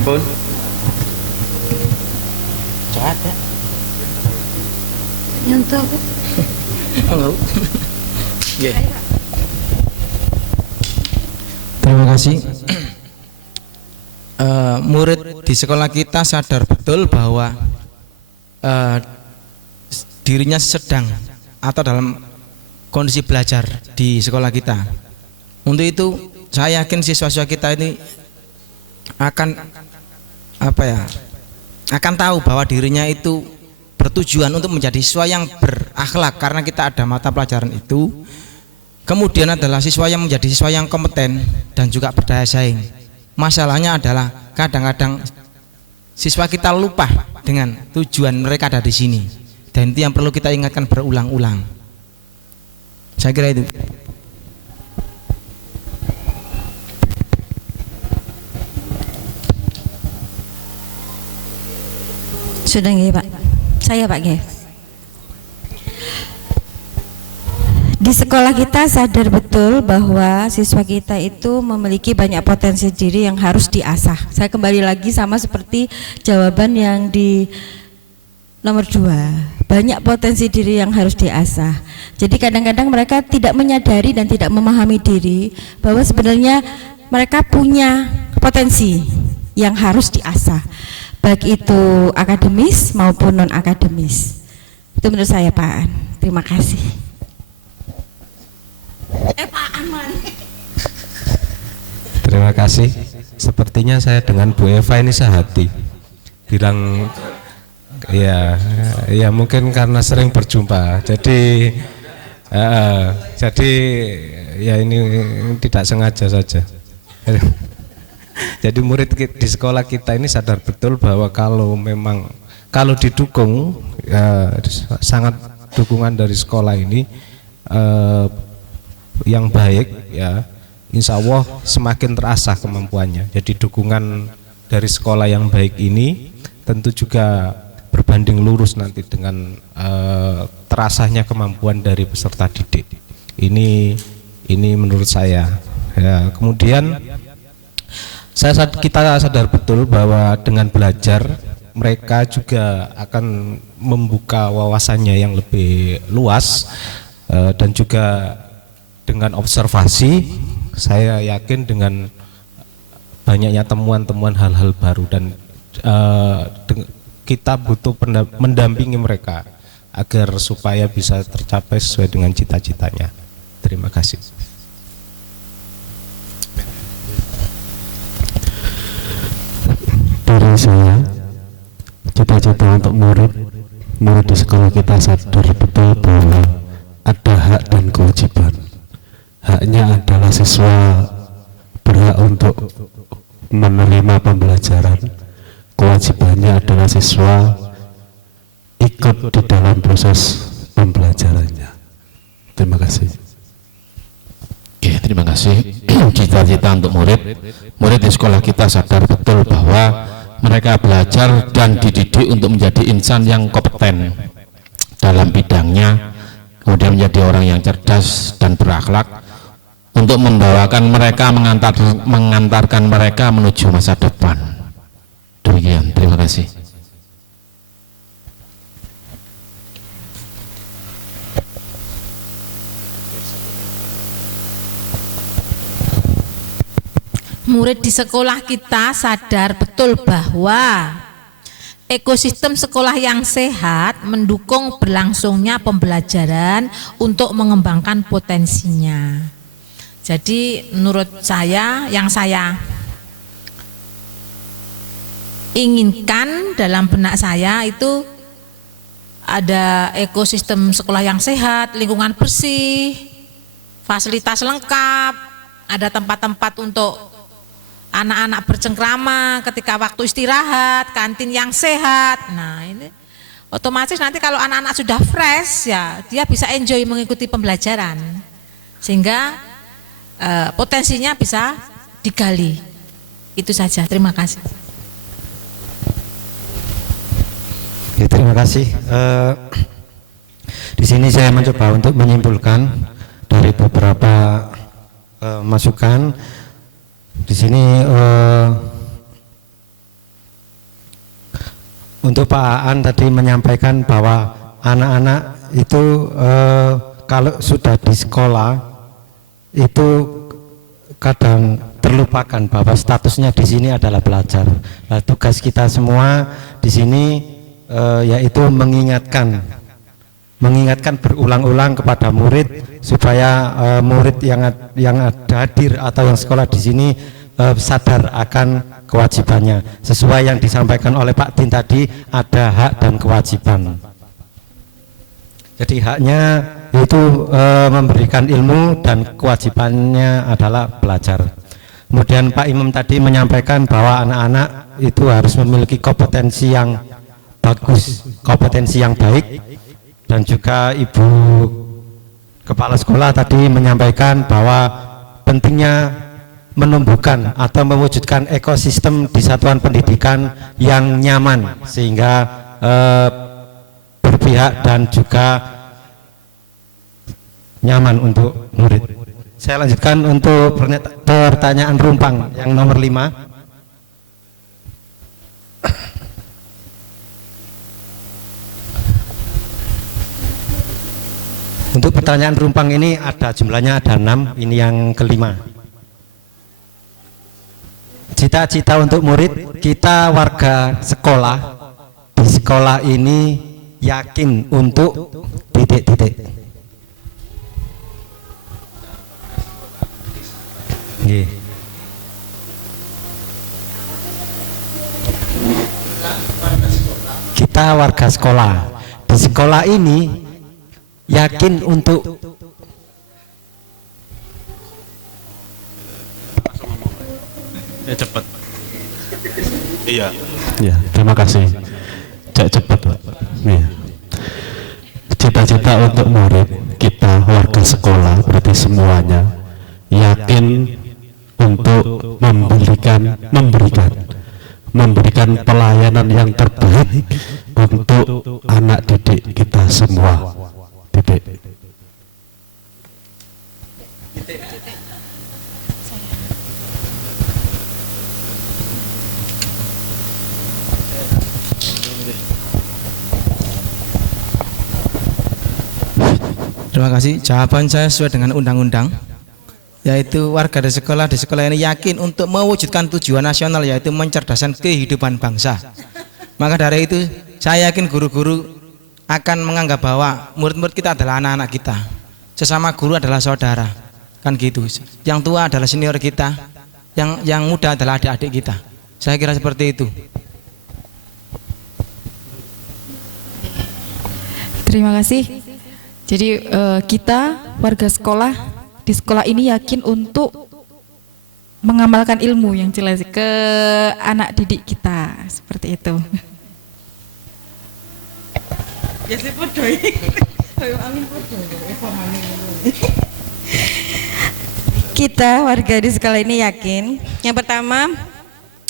Pun jahat ya nyentuh aku. Terima kasih. Murid di sekolah kita sadar betul bahwa dirinya sedang atau dalam kondisi belajar di sekolah kita. Untuk itu saya yakin siswa-siswa kita ini akan tahu bahwa dirinya itu bertujuan untuk menjadi siswa yang berakhlak, karena kita ada mata pelajaran itu. Kemudian adalah siswa yang menjadi siswa yang kompeten dan juga berdaya saing. Masalahnya adalah kadang-kadang siswa kita lupa dengan tujuan mereka ada di sini, dan itu yang perlu kita ingatkan berulang-ulang. Saya kira itu. Sudah nggih, Pak. Saya Pak nggih. Di sekolah kita sadar betul bahwa siswa kita itu memiliki banyak potensi diri yang harus diasah. Saya kembali lagi sama seperti jawaban yang di nomor 2. Banyak potensi diri yang harus diasah. Jadi kadang-kadang mereka tidak menyadari dan tidak memahami diri bahwa sebenarnya mereka punya potensi yang harus diasah. baik itu akademis maupun non akademis. Itu menurut saya Pak Aan. Terima kasih. Pak Aman. Terima kasih. Sepertinya saya dengan Bu Eva ini sehati. Bilang ya mungkin karena sering berjumpa. Jadi ya ini tidak sengaja saja. Jadi murid di sekolah kita ini sadar betul bahwa kalau didukung sangat dukungan dari sekolah ini yang baik ya, insya Allah semakin terasah kemampuannya. Jadi dukungan dari sekolah yang baik ini tentu juga berbanding lurus nanti dengan terasahnya kemampuan dari peserta didik. Ini menurut saya. Ya, kemudian kita sadar betul bahwa dengan belajar mereka juga akan membuka wawasannya yang lebih luas, dan juga dengan observasi saya yakin dengan banyaknya temuan-temuan hal-hal baru, dan kita butuh mendampingi mereka agar supaya bisa tercapai sesuai dengan cita-citanya. Terima kasih. Dari saya, cita-cita untuk murid di sekolah kita sadar betul bahwa ada hak dan kewajiban. Haknya adalah siswa berhak untuk menerima pembelajaran, kewajibannya adalah siswa ikut di dalam proses pembelajarannya. Terima kasih. Oke, terima kasih. Cita-cita untuk murid di sekolah kita sadar betul bahwa mereka belajar dan dididik untuk menjadi insan yang kompeten dalam bidangnya, kemudian menjadi orang yang cerdas dan berakhlak, untuk membawakan mereka, mengantarkan mereka menuju masa depan. Demikian, terima kasih. Murid di sekolah kita sadar betul bahwa ekosistem sekolah yang sehat mendukung berlangsungnya pembelajaran untuk mengembangkan potensinya. Jadi menurut saya, yang saya inginkan dalam benak saya itu ada ekosistem sekolah yang sehat, lingkungan bersih, fasilitas lengkap, ada tempat-tempat untuk anak-anak bercengkrama ketika waktu istirahat, kantin yang sehat. Nah ini otomatis nanti kalau anak-anak sudah fresh ya dia bisa enjoy mengikuti pembelajaran, sehingga potensinya bisa digali. Itu saja, terima kasih. Ya, terima kasih. Di sini saya mencoba untuk menyimpulkan dari beberapa masukan. Di sini untuk Pak Aan tadi menyampaikan bahwa anak-anak itu kalau sudah di sekolah itu kadang terlupakan bahwa statusnya di sini adalah belajar. Nah, tugas kita semua di sini yaitu mengingatkan berulang-ulang kepada murid supaya murid yang hadir atau yang sekolah di sini sadar akan kewajibannya. Sesuai yang disampaikan oleh Pak Din tadi, ada hak dan kewajiban. Jadi haknya itu memberikan ilmu dan kewajibannya adalah belajar. Kemudian Pak Imam tadi menyampaikan bahwa anak-anak itu harus memiliki kompetensi yang bagus, kompetensi yang baik, dan juga Ibu Kepala Sekolah tadi menyampaikan bahwa pentingnya menumbuhkan atau mewujudkan ekosistem di satuan pendidikan yang nyaman sehingga berpihak dan juga nyaman untuk murid. Saya lanjutkan untuk pertanyaan rumpang yang nomor 5. Untuk pertanyaan rumpang ini jumlahnya ada 6, ini yang kelima. cita-cita untuk murid kita warga sekolah di sekolah ini yakin untuk titik-titik. Nggih. Kita warga sekolah di sekolah ini yakin untuk cepat. Iya. Ya, terima kasih. Cepat, Pak. Iya. Cita-cita untuk murid kita warga sekolah berarti semuanya yakin untuk memberikan pelayanan yang terbaik untuk anak didik kita semua. Titik. Terima kasih. Jawaban saya sesuai dengan undang-undang, yaitu warga di sekolah ini yakin untuk mewujudkan tujuan nasional, yaitu mencerdaskan kehidupan bangsa. Maka dari itu saya yakin guru-guru akan menganggap bahwa murid-murid kita adalah anak-anak kita, sesama guru adalah saudara, kan gitu. Yang tua adalah senior kita, yang muda adalah adik-adik kita. Saya kira seperti itu. Terima kasih. Jadi kita warga sekolah di sekolah ini yakin untuk mengamalkan ilmu yang jelas ke anak didik kita, seperti itu. Kita warga di sekolah ini yakin, yang pertama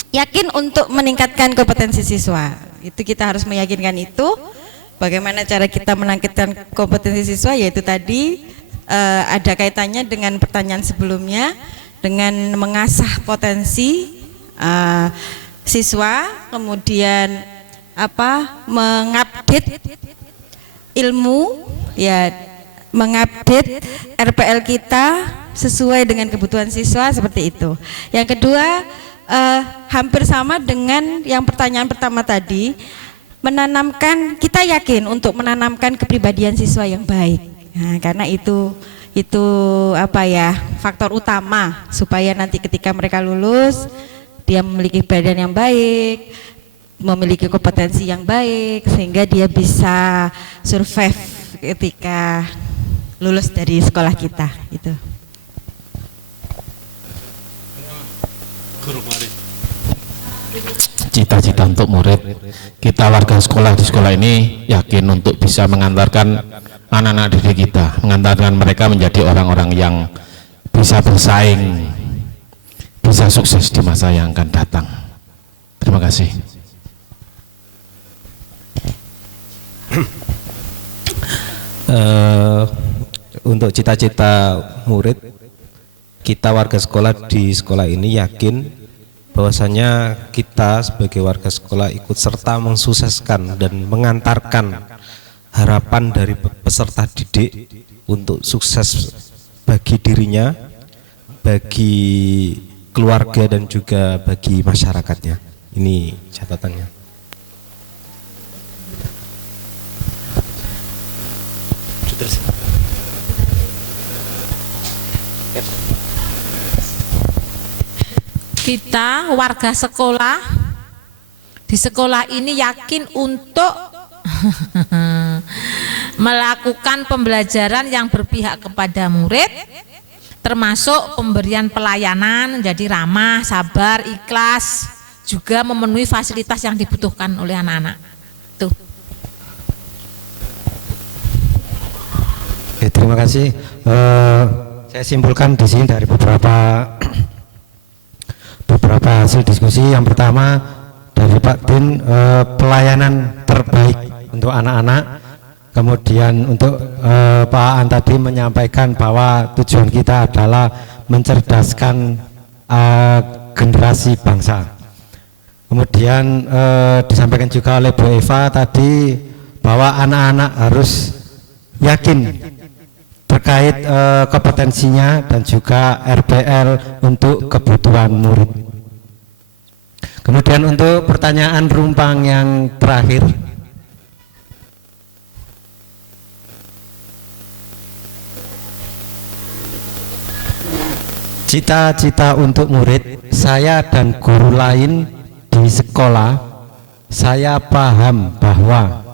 yakin untuk meningkatkan kompetensi siswa. Itu kita harus meyakinkan itu. Bagaimana cara kita meningkatkan kompetensi siswa, yaitu tadi ada kaitannya dengan pertanyaan sebelumnya, dengan mengasah potensi siswa, kemudian mengupdate ilmu, ya, mengupdate RPL kita sesuai dengan kebutuhan siswa, seperti itu. Yang kedua, hampir sama dengan yang pertanyaan pertama tadi, kita yakin untuk menanamkan kepribadian siswa yang baik. Nah, karena itu faktor utama supaya nanti ketika mereka lulus dia memiliki kepribadian yang baik, memiliki kompetensi yang baik, sehingga dia bisa survive ketika lulus dari sekolah kita. Itu. Guru mari. Cita-cita untuk murid kita warga sekolah di sekolah ini yakin untuk bisa mengantarkan anak-anak didik kita, mengantarkan mereka menjadi orang-orang yang bisa bersaing, bisa sukses di masa yang akan datang. Terima kasih. Untuk cita-cita murid kita warga sekolah di sekolah ini yakin bahwasanya kita sebagai warga sekolah ikut serta mensukseskan dan mengantarkan harapan dari peserta didik untuk sukses bagi dirinya, bagi keluarga dan juga bagi masyarakatnya. Ini catatannya. Kita warga sekolah di sekolah ini yakin untuk melakukan pembelajaran yang berpihak kepada murid, termasuk pemberian pelayanan jadi ramah, sabar, ikhlas, juga memenuhi fasilitas yang dibutuhkan oleh anak-anak. Tuh. Terima kasih. Saya simpulkan di sini dari beberapa hasil diskusi. Yang pertama dari Pak Din, pelayanan terbaik untuk anak-anak. Kemudian untuk Pak An tadi menyampaikan bahwa tujuan kita adalah mencerdaskan generasi bangsa. Kemudian disampaikan juga oleh Bu Eva tadi bahwa anak-anak harus yakin terkait kompetensinya dan juga RPL untuk kebutuhan murid. Kemudian untuk pertanyaan rumpang yang terakhir, cita-cita untuk murid saya dan guru lain di sekolah, saya paham bahwa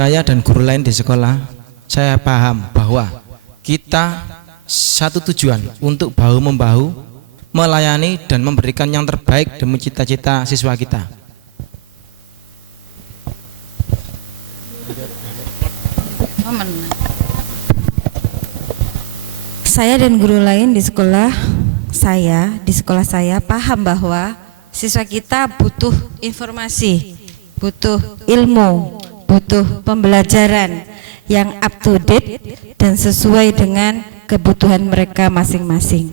saya dan guru lain di sekolah, saya paham bahwa kita satu tujuan untuk bahu-membahu melayani dan memberikan yang terbaik demi cita-cita siswa kita. Saya dan guru lain di sekolah saya paham bahwa siswa kita butuh informasi, butuh ilmu, butuh pembelajaran yang up to date dan sesuai dengan kebutuhan mereka masing-masing.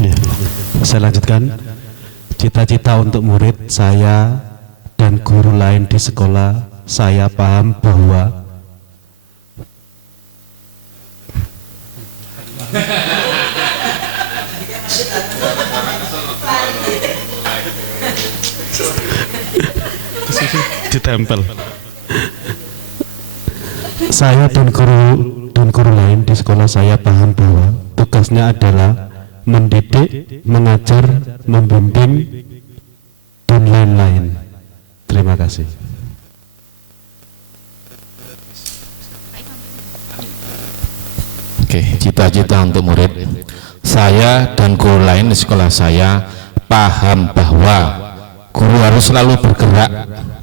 Ya, saya lanjutkan. Cita-cita untuk murid saya dan guru lain di sekolah, saya paham bahwa ditempel. Saya dan guru lain di sekolah saya paham bahwa tugasnya adalah mendidik, mengajar, membimbing, dan lain-lain. Terima kasih. Oke, cita-cita untuk murid saya dan guru lain di sekolah saya paham bahwa guru harus selalu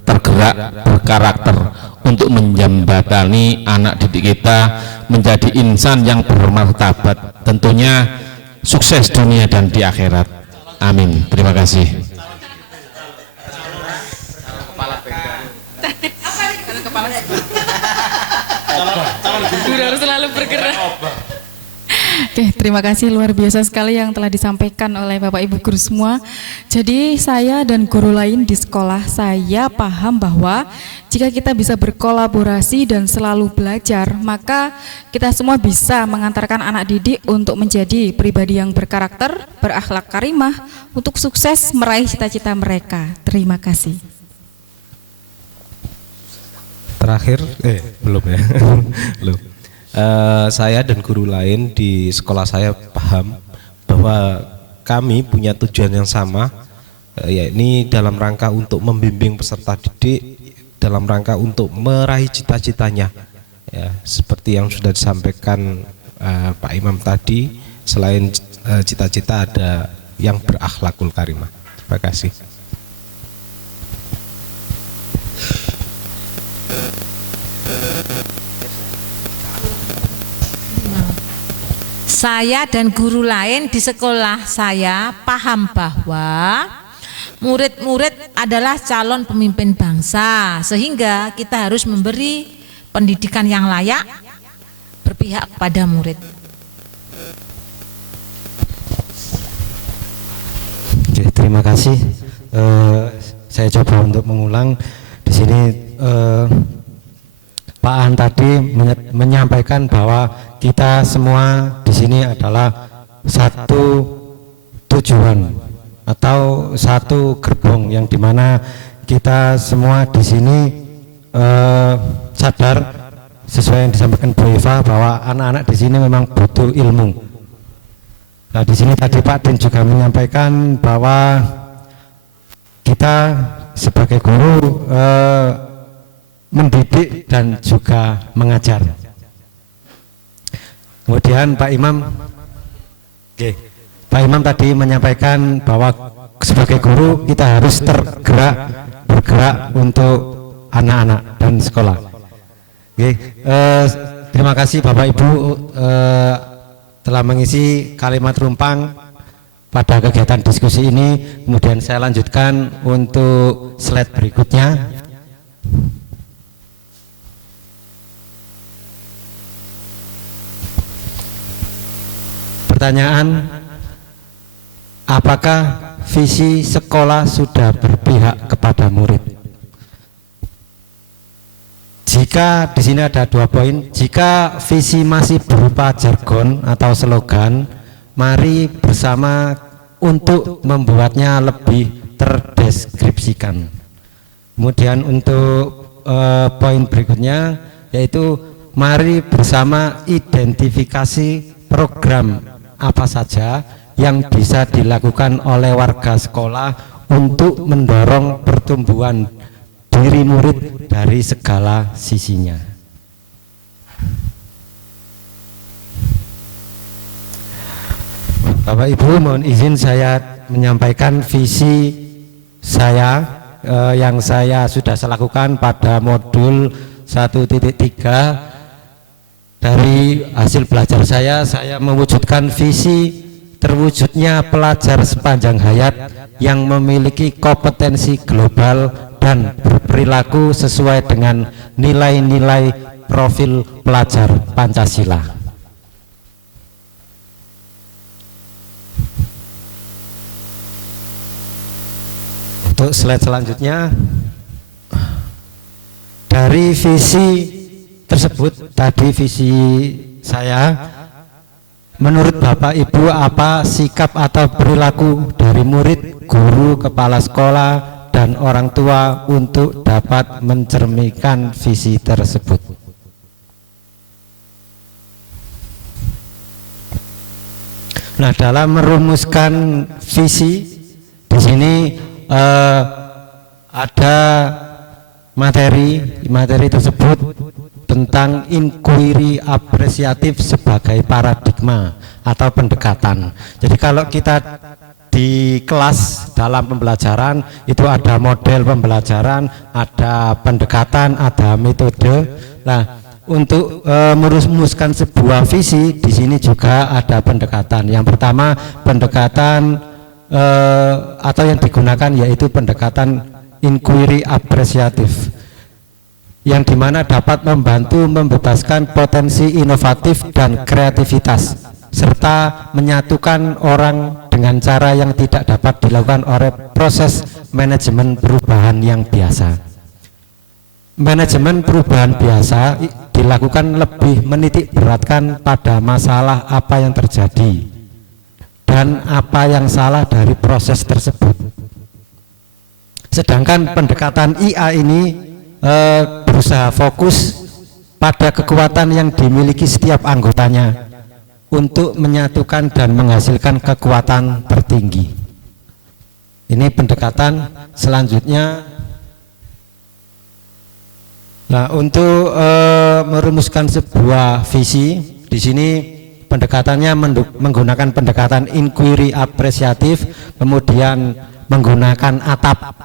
tergerak, berkarakter untuk menjembatani anak didik kita menjadi insan yang bermartabat, tentunya sukses dunia dan di akhirat. Amin. Terima kasih. Guru harus selalu bergerak. Oke, terima kasih luar biasa sekali yang telah disampaikan oleh Bapak Ibu guru semua. Jadi saya dan guru lain di sekolah saya paham bahwa jika kita bisa berkolaborasi dan selalu belajar, maka kita semua bisa mengantarkan anak didik untuk menjadi pribadi yang berkarakter, berakhlak karimah, untuk sukses meraih cita-cita mereka. Terima kasih. Terakhir, belum ya, belum. Saya dan guru lain di sekolah saya paham bahwa kami punya tujuan yang sama, yakni dalam rangka untuk membimbing peserta didik, dalam rangka untuk meraih cita-citanya. Ya, seperti yang sudah disampaikan Pak Imam tadi, selain cita-cita ada yang berakhlakul karimah. Terima kasih. Saya dan guru lain di sekolah saya paham bahwa murid-murid adalah calon pemimpin bangsa, sehingga kita harus memberi pendidikan yang layak, berpihak pada murid. Oke, terima kasih. Saya coba untuk mengulang di sini. Pak An tadi menyampaikan bahwa kita semua di sini adalah satu tujuan atau satu gerbong, yang dimana kita semua di sini sadar sesuai yang disampaikan Bu Eva bahwa anak-anak di sini memang butuh ilmu. Nah, di sini tadi Pak Din juga menyampaikan bahwa kita sebagai guru mendidik dan juga mengajar. Kemudian Pak Imam, Pak Imam tadi menyampaikan bahwa sebagai guru kita harus bergerak untuk anak-anak dan sekolah. Terima kasih Bapak Ibu telah mengisi kalimat rumpang pada kegiatan diskusi ini. Kemudian saya lanjutkan untuk slide berikutnya. Pertanyaan, apakah visi sekolah sudah berpihak kepada murid? Jika di sini ada 2 poin, jika visi masih berupa jargon atau slogan, mari bersama untuk membuatnya lebih terdeskripsikan. Kemudian untuk poin berikutnya, yaitu mari bersama identifikasi program apa saja yang bisa dilakukan oleh warga sekolah untuk mendorong pertumbuhan diri murid dari segala sisinya. Bapak Ibu, mohon izin saya menyampaikan visi saya yang saya sudah lakukan pada modul 1.3. Dari hasil belajar saya mewujudkan visi terwujudnya pelajar sepanjang hayat yang memiliki kompetensi global dan berperilaku sesuai dengan nilai-nilai profil pelajar Pancasila. Untuk slide selanjutnya, dari visi tersebut tadi visi saya, menurut Bapak Ibu apa sikap atau perilaku dari murid, guru, kepala sekolah, dan orang tua untuk dapat mencerminkan visi tersebut? Nah, dalam merumuskan visi di sini ada materi tersebut tentang inquiry apresiatif sebagai paradigma atau pendekatan. Jadi kalau kita di kelas dalam pembelajaran itu ada model pembelajaran, ada pendekatan, ada metode. Nah, untuk merumuskan sebuah visi di sini juga ada pendekatan. Yang pertama pendekatan atau yang digunakan yaitu pendekatan inquiry apresiatif, yang dimana dapat membantu membebaskan potensi inovatif dan kreativitas serta menyatukan orang dengan cara yang tidak dapat dilakukan oleh proses manajemen perubahan yang biasa. Manajemen perubahan biasa dilakukan lebih menitik beratkan pada masalah apa yang terjadi dan apa yang salah dari proses tersebut. Sedangkan pendekatan IA ini berusaha fokus pada kekuatan yang dimiliki setiap anggotanya untuk menyatukan dan menghasilkan kekuatan tertinggi. Ini pendekatan selanjutnya. Nah, untuk merumuskan sebuah visi di sini pendekatannya menggunakan pendekatan inquiry apresiatif, kemudian menggunakan atap.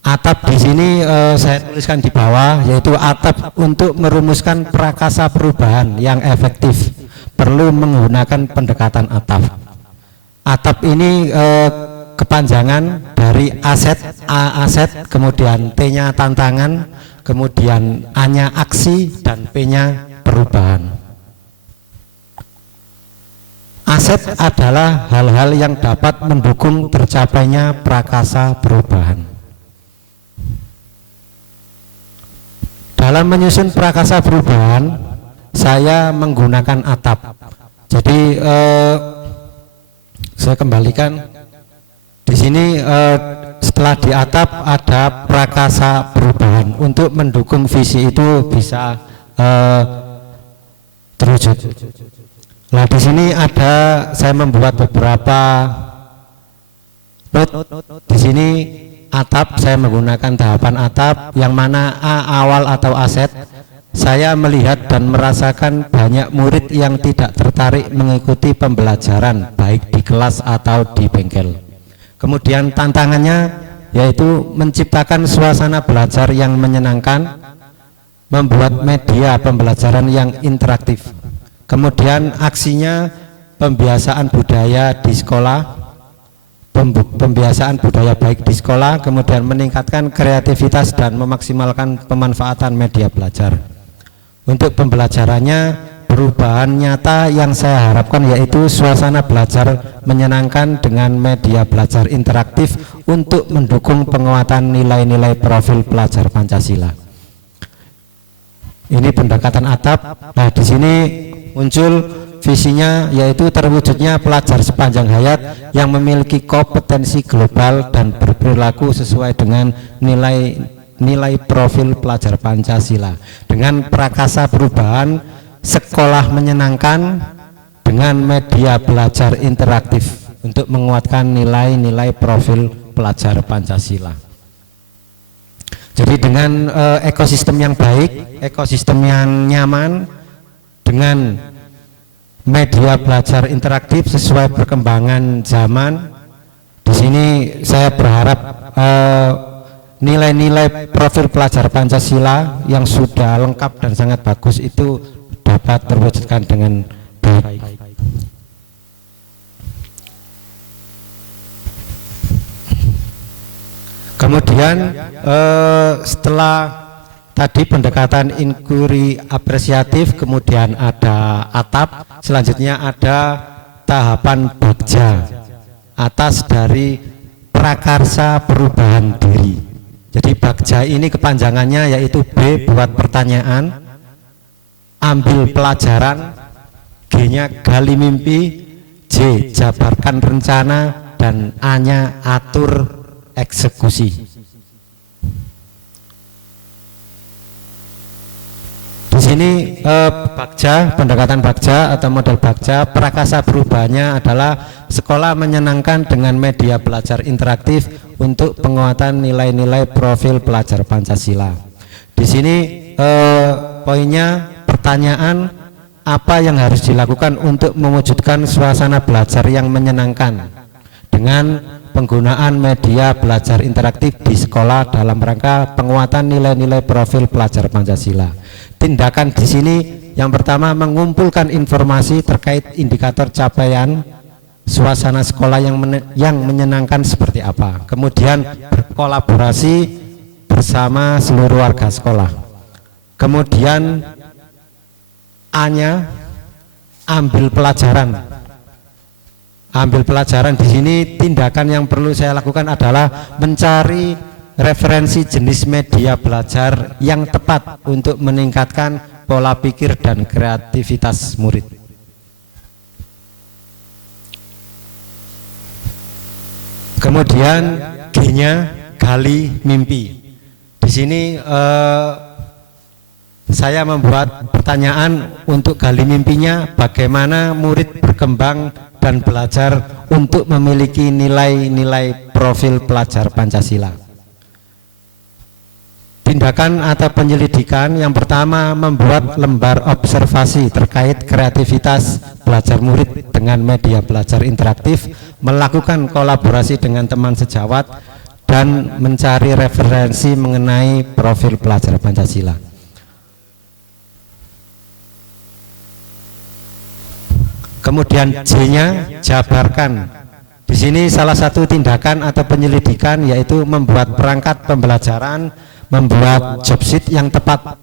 Atap di sini saya tuliskan di bawah, yaitu atap untuk merumuskan prakasa perubahan yang efektif perlu menggunakan pendekatan atap. Atap ini kepanjangan dari aset, A aset, kemudian T-nya tantangan, kemudian A-nya aksi, dan P-nya perubahan. Aset adalah hal-hal yang dapat mendukung tercapainya prakasa perubahan. Dalam menyusun prakasa perubahan, saya menggunakan atap. Jadi saya kembalikan di sini. Setelah di atap ada prakasa perubahan untuk mendukung visi itu bisa terwujud. Nah, di sini ada saya membuat beberapa note. Di sini atap saya menggunakan tahapan atap yang mana A awal atau aset. Saya melihat dan merasakan banyak murid yang tidak tertarik mengikuti pembelajaran baik di kelas atau di bengkel. Kemudian tantangannya yaitu menciptakan suasana belajar yang menyenangkan, membuat media pembelajaran yang interaktif. Kemudian aksinya pembiasaan budaya di sekolah, pembiasaan budaya baik di sekolah, kemudian meningkatkan kreativitas dan memaksimalkan pemanfaatan media belajar. Untuk pembelajarannya, perubahan nyata yang saya harapkan yaitu suasana belajar menyenangkan dengan media belajar interaktif untuk mendukung penguatan nilai-nilai profil pelajar Pancasila. Ini pendekatan atap. Nah, di sini muncul visinya yaitu terwujudnya pelajar sepanjang hayat yang memiliki kompetensi global dan berperilaku sesuai dengan nilai profil pelajar Pancasila dengan prakasa perubahan sekolah menyenangkan dengan media belajar interaktif untuk menguatkan nilai-nilai profil pelajar Pancasila. Jadi dengan ekosistem yang baik, ekosistem yang nyaman, dengan media belajar interaktif sesuai perkembangan zaman, di sini saya berharap nilai-nilai profil pelajar Pancasila yang sudah lengkap dan sangat bagus itu dapat terwujudkan dengan baik. Kemudian setelah tadi pendekatan inquiry apresiatif, kemudian ada atap, selanjutnya ada tahapan bagja atas dari prakarsa perubahan diri. Jadi Bagja ini kepanjangannya yaitu B buat pertanyaan, ambil pelajaran, G-nya gali mimpi, J jabarkan rencana, dan A-nya atur eksekusi. Di sini Bagja, pendekatan Bagja atau model Bagja, prakasa perubahannya adalah sekolah menyenangkan dengan media belajar interaktif untuk penguatan nilai-nilai profil pelajar Pancasila. Di sini poinnya pertanyaan, apa yang harus dilakukan untuk mewujudkan suasana belajar yang menyenangkan dengan penggunaan media belajar interaktif di sekolah dalam rangka penguatan nilai-nilai profil pelajar Pancasila. Tindakan di sini yang pertama mengumpulkan informasi terkait indikator capaian suasana sekolah yang menyenangkan seperti apa. Kemudian berkolaborasi bersama seluruh warga sekolah. Kemudian A-nya ambil pelajaran. Ambil pelajaran di sini tindakan yang perlu saya lakukan adalah mencari referensi jenis media belajar yang tepat untuk meningkatkan pola pikir dan kreativitas murid. Kemudian G-nya gali mimpi. Di sini saya membuat pertanyaan untuk gali mimpinya, bagaimana murid berkembang dan belajar untuk memiliki nilai-nilai profil pelajar Pancasila. Tindakan atau penyelidikan yang pertama membuat lembar observasi terkait kreativitas belajar murid dengan media belajar interaktif, melakukan kolaborasi dengan teman sejawat, dan mencari referensi mengenai profil pelajar Pancasila. Kemudian J-nya jabarkan. Di sini salah satu tindakan atau penyelidikan yaitu membuat perangkat pembelajaran, membuat job sheet yang tepat,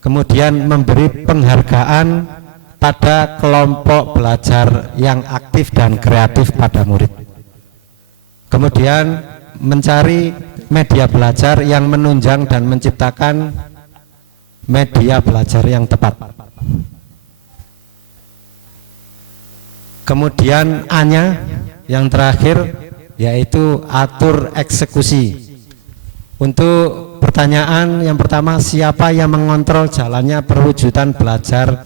kemudian memberi penghargaan pada kelompok belajar yang aktif dan kreatif pada murid. Kemudian mencari media belajar yang menunjang dan menciptakan media belajar yang tepat. Kemudian A-nya yang terakhir yaitu atur eksekusi. Untuk pertanyaan yang pertama, siapa yang mengontrol jalannya perwujudan belajar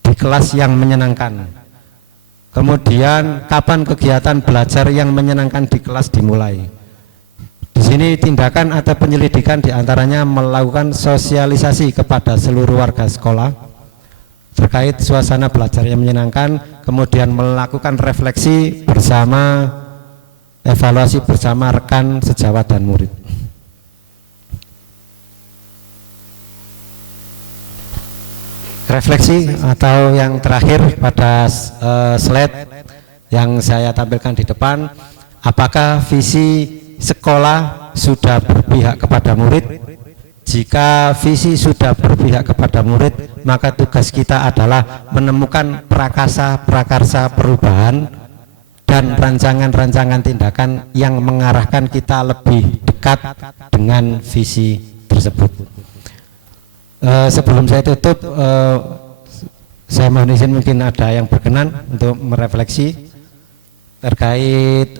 di kelas yang menyenangkan? Kemudian kapan kegiatan belajar yang menyenangkan di kelas dimulai? Di sini tindakan atau penyelidikan diantaranya melakukan sosialisasi kepada seluruh warga sekolah terkait suasana belajar yang menyenangkan, kemudian melakukan refleksi bersama, evaluasi bersama rekan sejawat dan murid. Refleksi atau yang terakhir pada slide yang saya tampilkan di depan, apakah visi sekolah sudah berpihak kepada murid? Jika visi sudah berpihak kepada murid, maka tugas kita adalah menemukan prakarsa perubahan dan rancangan-rancangan tindakan yang mengarahkan kita lebih dekat dengan visi tersebut. Sebelum saya tutup, saya mohon izin mungkin ada yang berkenan untuk merefleksi terkait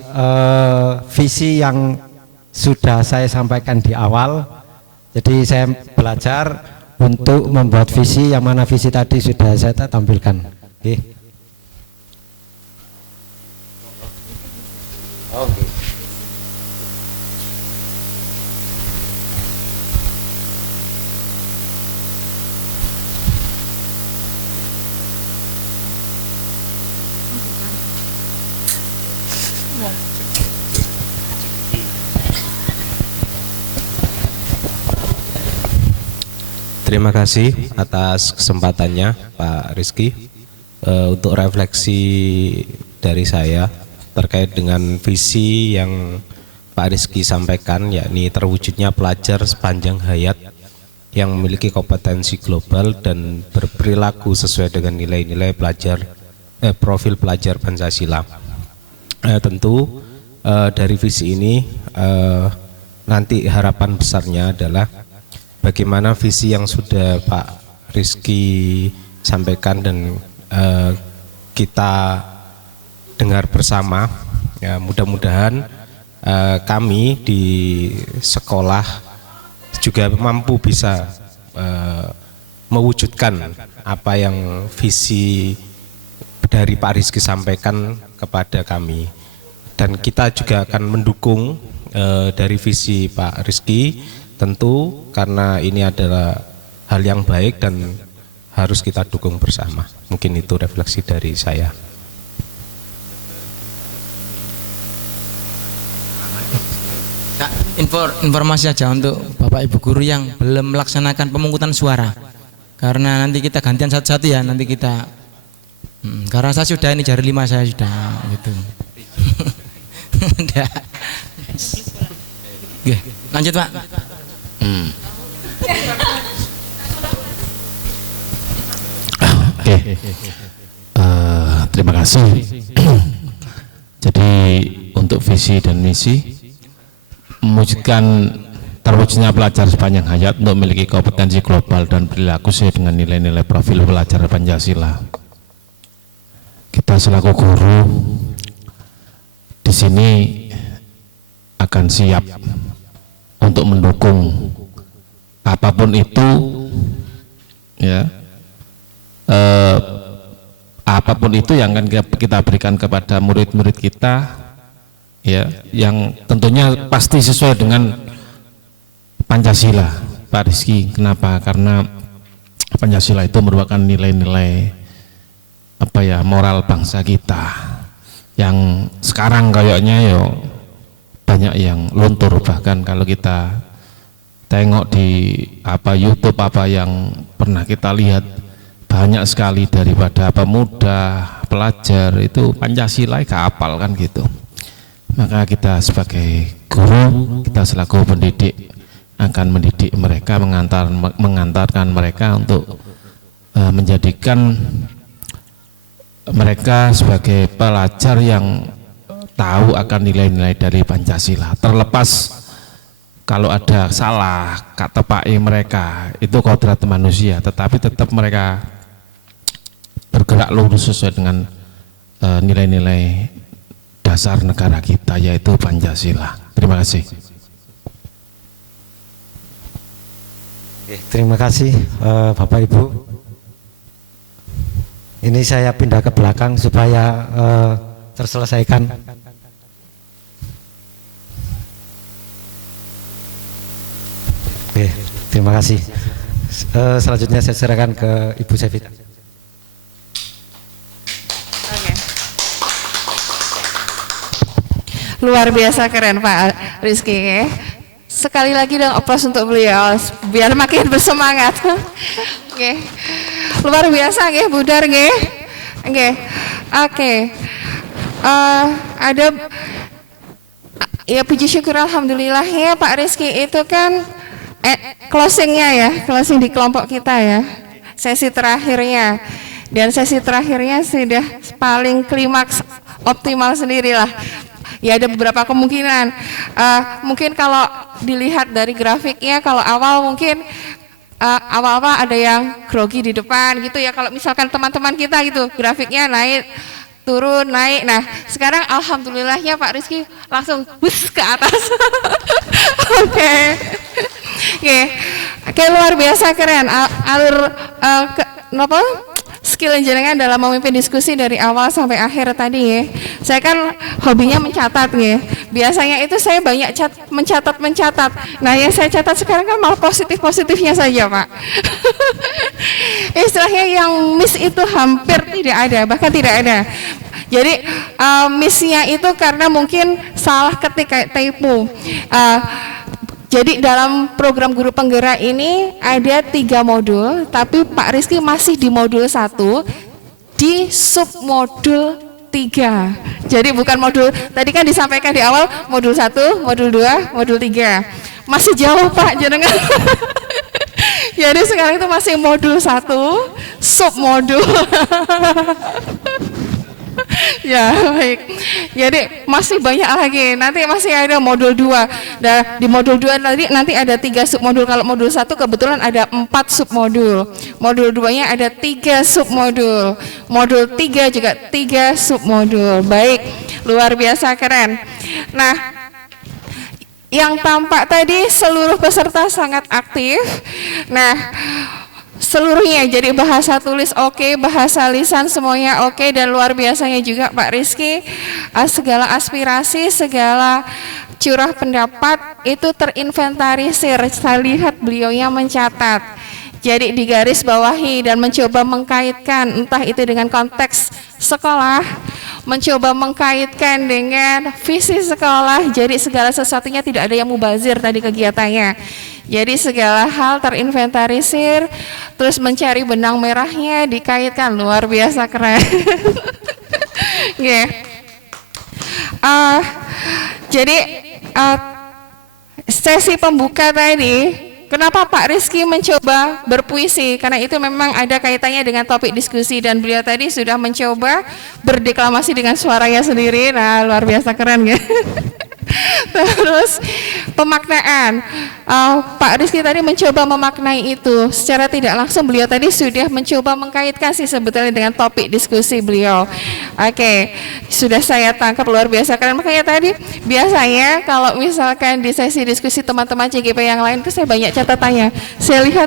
visi yang sudah saya sampaikan di awal. Jadi saya belajar untuk membuat visi, yang mana visi tadi sudah saya tampilkan. Oke. Oke. Terima kasih atas kesempatannya Pak Rizky. Untuk refleksi dari saya terkait dengan visi yang Pak Rizky sampaikan, yakni terwujudnya pelajar sepanjang hayat yang memiliki kompetensi global dan berperilaku sesuai dengan nilai-nilai profil pelajar Pancasila. Tentu dari visi ini nanti harapan besarnya adalah bagaimana visi yang sudah Pak Rizky sampaikan dan kita dengar bersama, ya mudah-mudahan kami di sekolah juga mampu bisa mewujudkan apa yang visi dari Pak Rizky sampaikan kepada kami, dan kita juga akan mendukung dari visi Pak Rizky tentu, karena ini adalah hal yang baik dan harus kita dukung bersama. Mungkin itu refleksi dari saya. Informasi aja untuk Bapak Ibu guru yang belum melaksanakan pemungutan suara, karena nanti kita gantian satu-satu ya, nanti kita karena saya sudah ini jari 5 saya sudah gitu. Udah. Oke, lanjut Pak. Oke. Terima kasih. Jadi untuk visi dan misi mewujudkan terwujudnya pelajar sepanjang hayat untuk memiliki kompetensi global dan perilaku sesuai dengan nilai-nilai profil pelajar Pancasila. Kita selaku guru di sini akan siap untuk mendukung apapun itu, ya, apapun itu yang akan kita berikan kepada murid-murid kita, ya, yang tentunya pasti sesuai dengan Pancasila, Pak Rizky. Kenapa? Karena Pancasila itu merupakan nilai-nilai apa ya, moral bangsa kita yang sekarang kayaknya yo banyak yang luntur. Bahkan kalau kita tengok di apa YouTube apa yang pernah kita lihat, banyak sekali daripada pemuda pelajar itu Pancasila gak hafal kan gitu. Maka kita sebagai guru, kita selaku pendidik akan mendidik mereka, mengantarkan mereka untuk menjadikan mereka sebagai pelajar yang tahu akan nilai-nilai dari Pancasila. Terlepas kalau ada salah kata tepai mereka, itu kodrat manusia, tetapi tetap mereka bergerak lurus sesuai dengan nilai-nilai dasar negara kita, yaitu Pancasila. Terima kasih. Terima kasih Bapak Ibu. Ini saya pindah ke belakang supaya terselesaikan. Oke, terima kasih. Selanjutnya saya serahkan ke Ibu Sevita. Luar biasa keren Pak Rizky. Sekali lagi dong aplaus untuk beliau biar makin bersemangat. Oke. Luar biasa nggih, Budar nggih. Nggih. Oke. Ada ya, puji syukur alhamdulillah ya Pak Rizky, itu kan closingnya ya, closing di kelompok kita ya. Sesi terakhirnya. Dan sesi terakhirnya sudah paling klimaks optimal sendirilah. Ya ada beberapa kemungkinan, mungkin kalau dilihat dari grafiknya, kalau awal mungkin awal-awal ada yang grogi di depan gitu ya, kalau misalkan teman-teman kita gitu grafiknya naik turun naik. Nah sekarang alhamdulillahnya Pak Rizky langsung bus ke atas. Oke. Oke, luar biasa keren alur skill jenengan dalam memimpin diskusi dari awal sampai akhir tadi ya. Saya kan hobinya mencatat ya. Biasanya itu saya banyak mencatat. Nah yang saya catat sekarang kan malah positifnya saja Pak. Istilahnya yang miss itu hampir tidak ada, bahkan tidak ada. Jadi missnya itu karena mungkin salah ketik kayak typo. Jadi dalam program guru penggerak ini ada 3 modul, tapi Pak Rizky masih di modul 1, di submodul 3. Jadi bukan modul, tadi kan disampaikan di awal modul 1, modul 2, modul 3. Masih jauh Pak jenengan. Jadi sekarang itu masih modul 1, submodul. Ya, baik. Jadi masih banyak lagi. Nanti masih ada modul 2. Dan di modul 2 nanti ada 3 submodul. Kalau modul 1 kebetulan ada 4 submodul. Modul 2-nya ada 3 submodul. Modul 3 juga 3 submodul. Baik, luar biasa keren. Nah, yang tampak tadi seluruh peserta sangat aktif. Nah, seluruhnya jadi bahasa tulis oke, bahasa lisan semuanya oke, dan luar biasanya juga Pak Rizky, segala aspirasi, segala curah pendapat itu terinventarisir. Saya lihat beliaunya mencatat, jadi digaris bawahi dan mencoba mengkaitkan entah itu dengan konteks sekolah, mencoba mengkaitkan dengan visi sekolah. Jadi segala sesuatunya tidak ada yang mubazir tadi kegiatannya. Jadi segala hal terinventarisir, terus mencari benang merahnya, dikaitkan. Luar biasa keren. Jadi sesi pembuka tadi, kenapa Pak Rizky mencoba berpuisi? Karena itu memang ada kaitannya dengan topik diskusi, dan beliau tadi sudah mencoba berdeklamasi dengan suaranya sendiri. Nah, luar biasa keren ya. Terus pemaknaan, Pak Rizky tadi mencoba memaknai itu secara tidak langsung. Beliau tadi sudah mencoba mengkaitkan sih sebetulnya dengan topik diskusi beliau. Oke, sudah saya tangkap, luar biasa keren. Makanya tadi biasanya kalau misalkan di sesi diskusi teman-teman CGP yang lain itu saya banyak catatannya. Saya lihat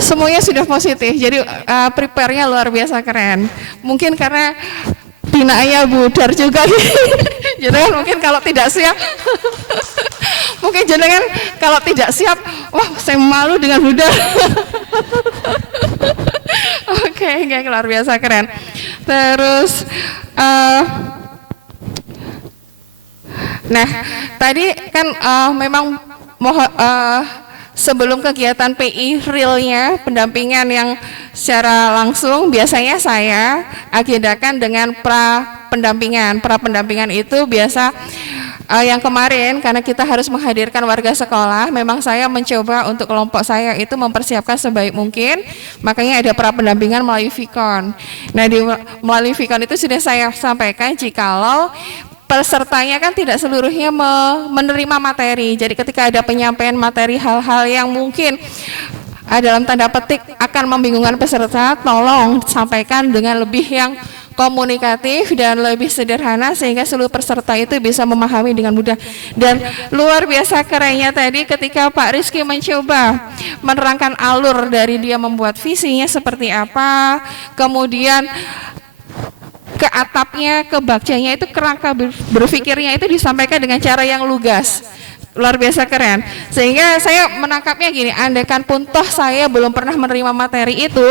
semuanya sudah positif. Jadi prepare-nya luar biasa keren. Mungkin karena binaannya budar juga. Jenengan mungkin kalau tidak siap, mungkin jenengan kalau tidak siap, wah saya malu dengan budar. Oke, luar biasa keren. Terus, nah tadi kan memang sebelum kegiatan PI realnya, pendampingan yang secara langsung, biasanya saya agendakan dengan pra pendampingan itu biasa yang kemarin karena kita harus menghadirkan warga sekolah, memang saya mencoba untuk kelompok saya itu mempersiapkan sebaik mungkin, makanya ada pra pendampingan melalui Vicon. Nah, melalui Vicon itu sudah saya sampaikan jikalau pesertanya kan tidak seluruhnya menerima materi. Jadi ketika ada penyampaian materi hal-hal yang mungkin dalam tanda petik akan membingungkan peserta, tolong sampaikan dengan lebih yang komunikatif dan lebih sederhana sehingga seluruh peserta itu bisa memahami dengan mudah. Dan luar biasa kerennya tadi ketika Pak Rizky mencoba menerangkan alur dari dia membuat visinya seperti apa, kemudian ke atapnya, ke bakjanya itu kerangka berpikirnya itu disampaikan dengan cara yang lugas. Luar biasa keren. Sehingga saya menangkapnya gini, andaikan pun toh saya belum pernah menerima materi itu,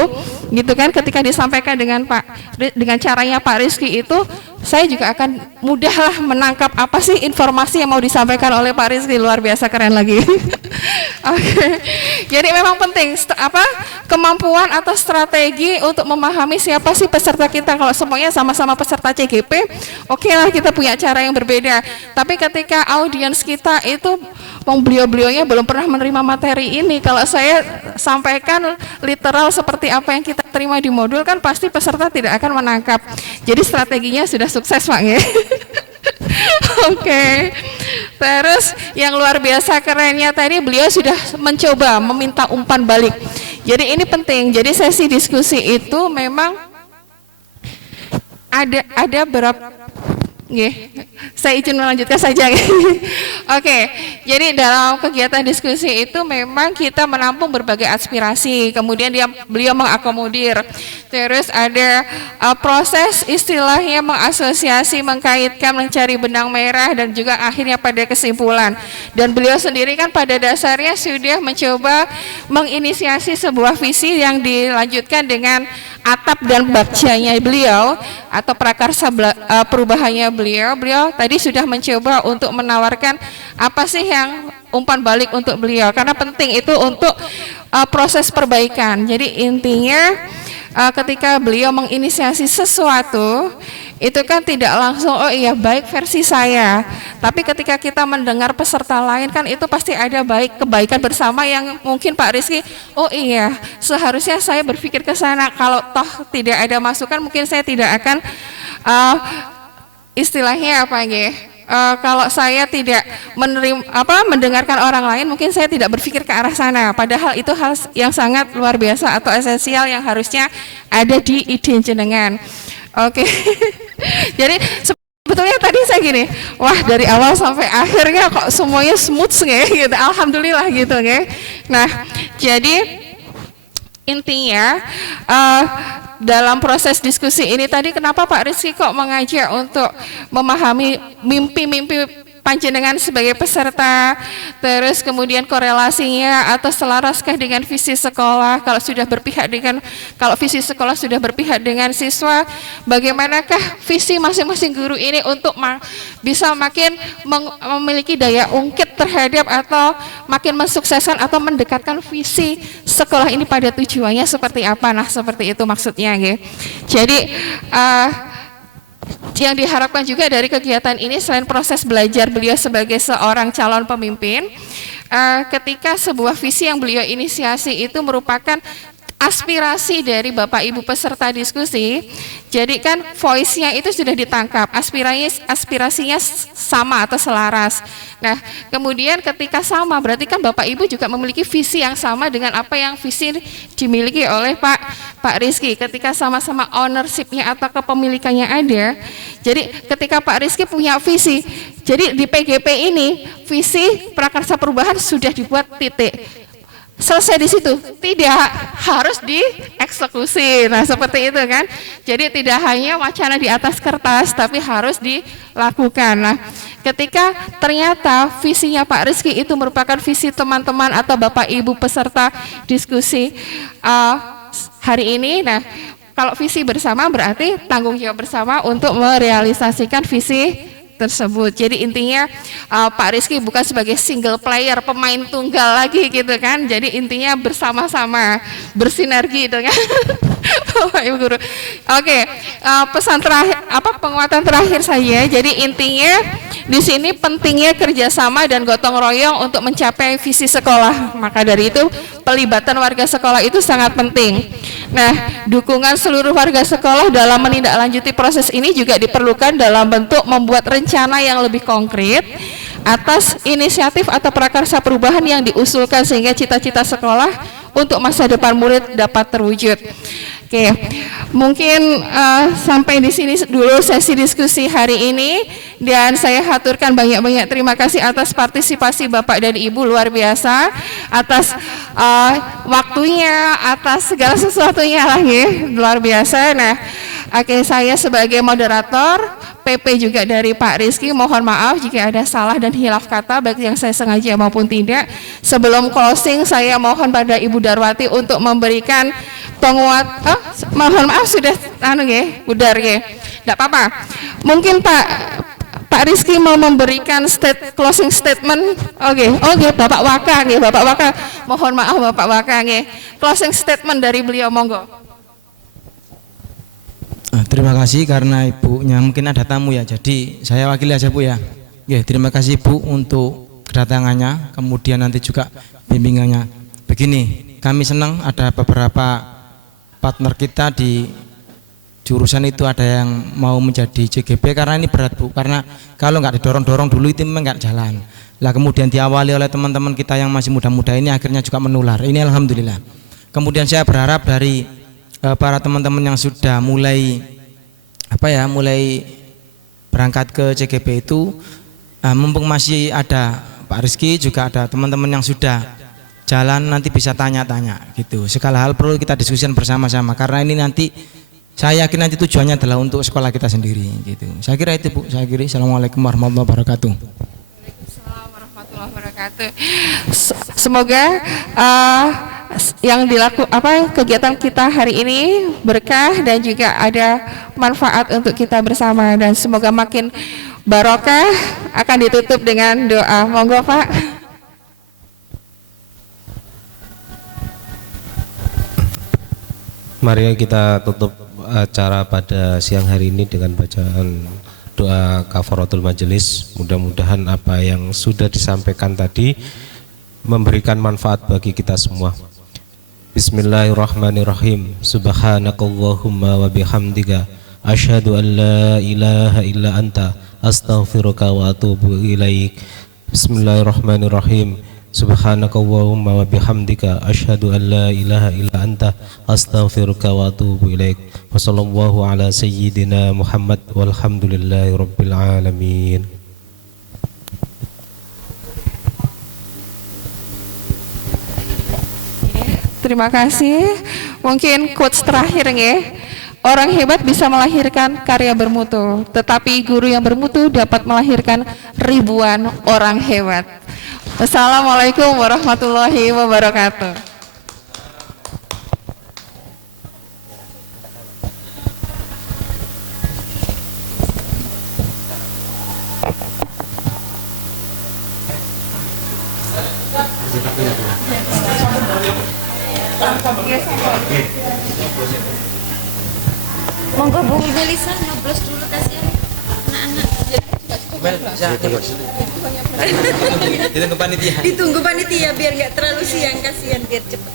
gitu kan, ketika disampaikan dengan caranya Pak Rizky itu, saya juga akan mudahlah menangkap apa sih informasi yang mau disampaikan oleh Pak Rizky. Luar biasa keren lagi. Oke. Jadi memang penting kemampuan atau strategi untuk memahami siapa sih peserta kita. Kalau semuanya sama-sama peserta CGP, oke lah kita punya cara yang berbeda. Tapi ketika audiens kita itu beliau-beliaunya belum pernah menerima materi ini, kalau saya sampaikan literal seperti apa yang kita terima di modul kan pasti peserta tidak akan menangkap. Jadi strateginya sudah sukses Pak ya. Oke. Terus yang luar biasa kerennya tadi beliau sudah mencoba meminta umpan balik. Jadi ini penting. Jadi sesi diskusi itu memang ada berapa. Saya izin melanjutkan saja. Oke, jadi dalam kegiatan diskusi itu memang kita menampung berbagai aspirasi, kemudian beliau mengakomodir. Terus ada proses istilahnya mengasosiasi, mengkaitkan, mencari benang merah, dan juga akhirnya pada kesimpulan. Dan beliau sendiri kan pada dasarnya sudah mencoba menginisiasi sebuah visi yang dilanjutkan dengan atap dan bakjanya beliau atau prakarsa perubahannya beliau tadi sudah mencoba untuk menawarkan apa sih yang umpan balik untuk beliau, karena penting itu untuk proses perbaikan. Jadi intinya ketika beliau menginisiasi sesuatu itu kan tidak langsung oh iya baik versi saya, tapi ketika kita mendengar peserta lain kan itu pasti ada kebaikan bersama yang mungkin Pak Rizky oh iya seharusnya saya berpikir ke sana, kalau toh tidak ada masukan mungkin saya tidak akan istilahnya apa nggih? Kalau saya tidak mendengarkan orang lain, mungkin saya tidak berpikir ke arah sana. Padahal itu hal yang sangat luar biasa atau esensial yang harusnya ada di ide jenengan. Oke. Jadi sebetulnya tadi saya gini, wah dari awal sampai akhirnya kok semuanya smooth nggih gitu. Alhamdulillah gitu nggih. Nah, jadi intinya dalam proses diskusi ini tadi kenapa Pak Rizky kok mengajak untuk memahami mimpi-mimpi panjenengan sebagai peserta, terus kemudian korelasinya atau selaraskah dengan visi sekolah, kalau visi sekolah sudah berpihak dengan siswa, bagaimanakah visi masing-masing guru ini untuk bisa makin memiliki daya ungkit terhadap atau makin mensukseskan atau mendekatkan visi sekolah ini pada tujuannya seperti apa. Nah, seperti itu maksudnya nggih. Jadi yang diharapkan juga dari kegiatan ini selain proses belajar beliau sebagai seorang calon pemimpin, ketika sebuah visi yang beliau inisiasi itu merupakan aspirasi dari Bapak Ibu peserta diskusi, jadi kan voice-nya itu sudah ditangkap, aspirasinya sama atau selaras. Nah, kemudian ketika sama berarti kan Bapak Ibu juga memiliki visi yang sama dengan apa yang visi dimiliki oleh Pak Rizky. Ketika sama-sama ownership-nya atau kepemilikannya ada, jadi ketika Pak Rizky punya visi, jadi di PGP ini visi prakarsa perubahan sudah dibuat titik. Selesai di situ, tidak harus dieksekusi. Nah, seperti itu kan. Jadi tidak hanya wacana di atas kertas, tapi harus dilakukan. Nah, ketika ternyata visinya Pak Rizky itu merupakan visi teman-teman atau Bapak Ibu peserta diskusi hari ini, nah kalau visi bersama berarti tanggung jawab bersama untuk merealisasikan visi tersebut. Jadi intinya Pak Rizky bukan sebagai single player, pemain tunggal lagi gitu kan. Jadi intinya bersama-sama, bersinergi dengan Bapak Ibu Guru. Oke, pesan terakhir, penguatan terakhir saya. Jadi intinya di sini pentingnya kerjasama dan gotong royong untuk mencapai visi sekolah. Maka dari itu pelibatan warga sekolah itu sangat penting. Nah, dukungan seluruh warga sekolah dalam menindaklanjuti proses ini juga diperlukan dalam bentuk membuat rencana yang lebih konkret atas inisiatif atau prakarsa perubahan yang diusulkan sehingga cita-cita sekolah untuk masa depan murid dapat terwujud. Oke, mungkin sampai di sini dulu sesi diskusi hari ini, dan saya haturkan banyak-banyak terima kasih atas partisipasi Bapak dan Ibu, luar biasa atas waktunya, atas segala sesuatunya lah ya, luar biasa. Nah, oke, saya sebagai moderator, PP juga dari Pak Rizky, mohon maaf jika ada salah dan hilaf kata baik yang saya sengaja maupun tidak. Sebelum closing, saya mohon pada Ibu Darwati untuk memberikan mohon maaf sudah budar ya, tidak apa-apa. Mungkin Pak Rizky mau memberikan closing statement. Oke, Bapak Waka nih, Bapak Waka, mohon maaf Bapak Waka nih, closing statement dari beliau, monggo. Terima kasih karena ibunya mungkin ada tamu ya, jadi saya wakili aja Bu ya. Terima kasih Bu untuk kedatangannya, kemudian nanti juga bimbingannya. Begini, kami senang ada beberapa partner kita di jurusan itu ada yang mau menjadi CGP karena ini berat Bu, karena kalau nggak didorong-dorong dulu itu memang nggak jalan. Lah kemudian diawali oleh teman-teman kita yang masih muda-muda ini akhirnya juga menular. Ini alhamdulillah. Kemudian saya berharap dari para teman-teman yang sudah mulai berangkat ke CGP itu, mumpung masih ada Pak Rizky, juga ada teman-teman yang sudah jalan, nanti bisa tanya-tanya gitu. Segala hal perlu kita diskusikan bersama-sama karena ini nanti saya yakin nanti tujuannya adalah untuk sekolah kita sendiri gitu. Saya kira itu Bu, saya kira. Assalamualaikum warahmatullahi wabarakatuh. Waalaikumsalam warahmatullahi wabarakatuh. Semoga yang kegiatan kita hari ini berkah dan juga ada manfaat untuk kita bersama, dan semoga makin barokah. Akan ditutup dengan doa. Monggo Pak. Mari kita tutup acara pada siang hari ini dengan bacaan doa kafaratul majelis. Mudah-mudahan apa yang sudah disampaikan tadi memberikan manfaat bagi kita semua. Bismillahirrahmanirrahim. Subhanakallahumma wa bihamdika asyhadu an la ilaha illa anta, astaghfiruka wa atubu ilaik. Bismillahirrahmanirrahim. Subhanakallahumma wa bihamdika asyhadu an la ilaha illa anta, astaghfiruka wa atubu ilaik. Wa sallallahu ala sayyidina Muhammad walhamdulillahi rabbil alamin. Terima kasih. Mungkin quotes terakhir ya. Orang hebat bisa melahirkan karya bermutu, tetapi guru yang bermutu dapat melahirkan ribuan orang hebat. Wassalamualaikum warahmatullahi wabarakatuh. Monggo Bu Melisa nyoblos dulu tasnya anak-anak. Ditunggu panitia. Ditunggu panitia biar nggak terlalu siang, kasihan biar cepet.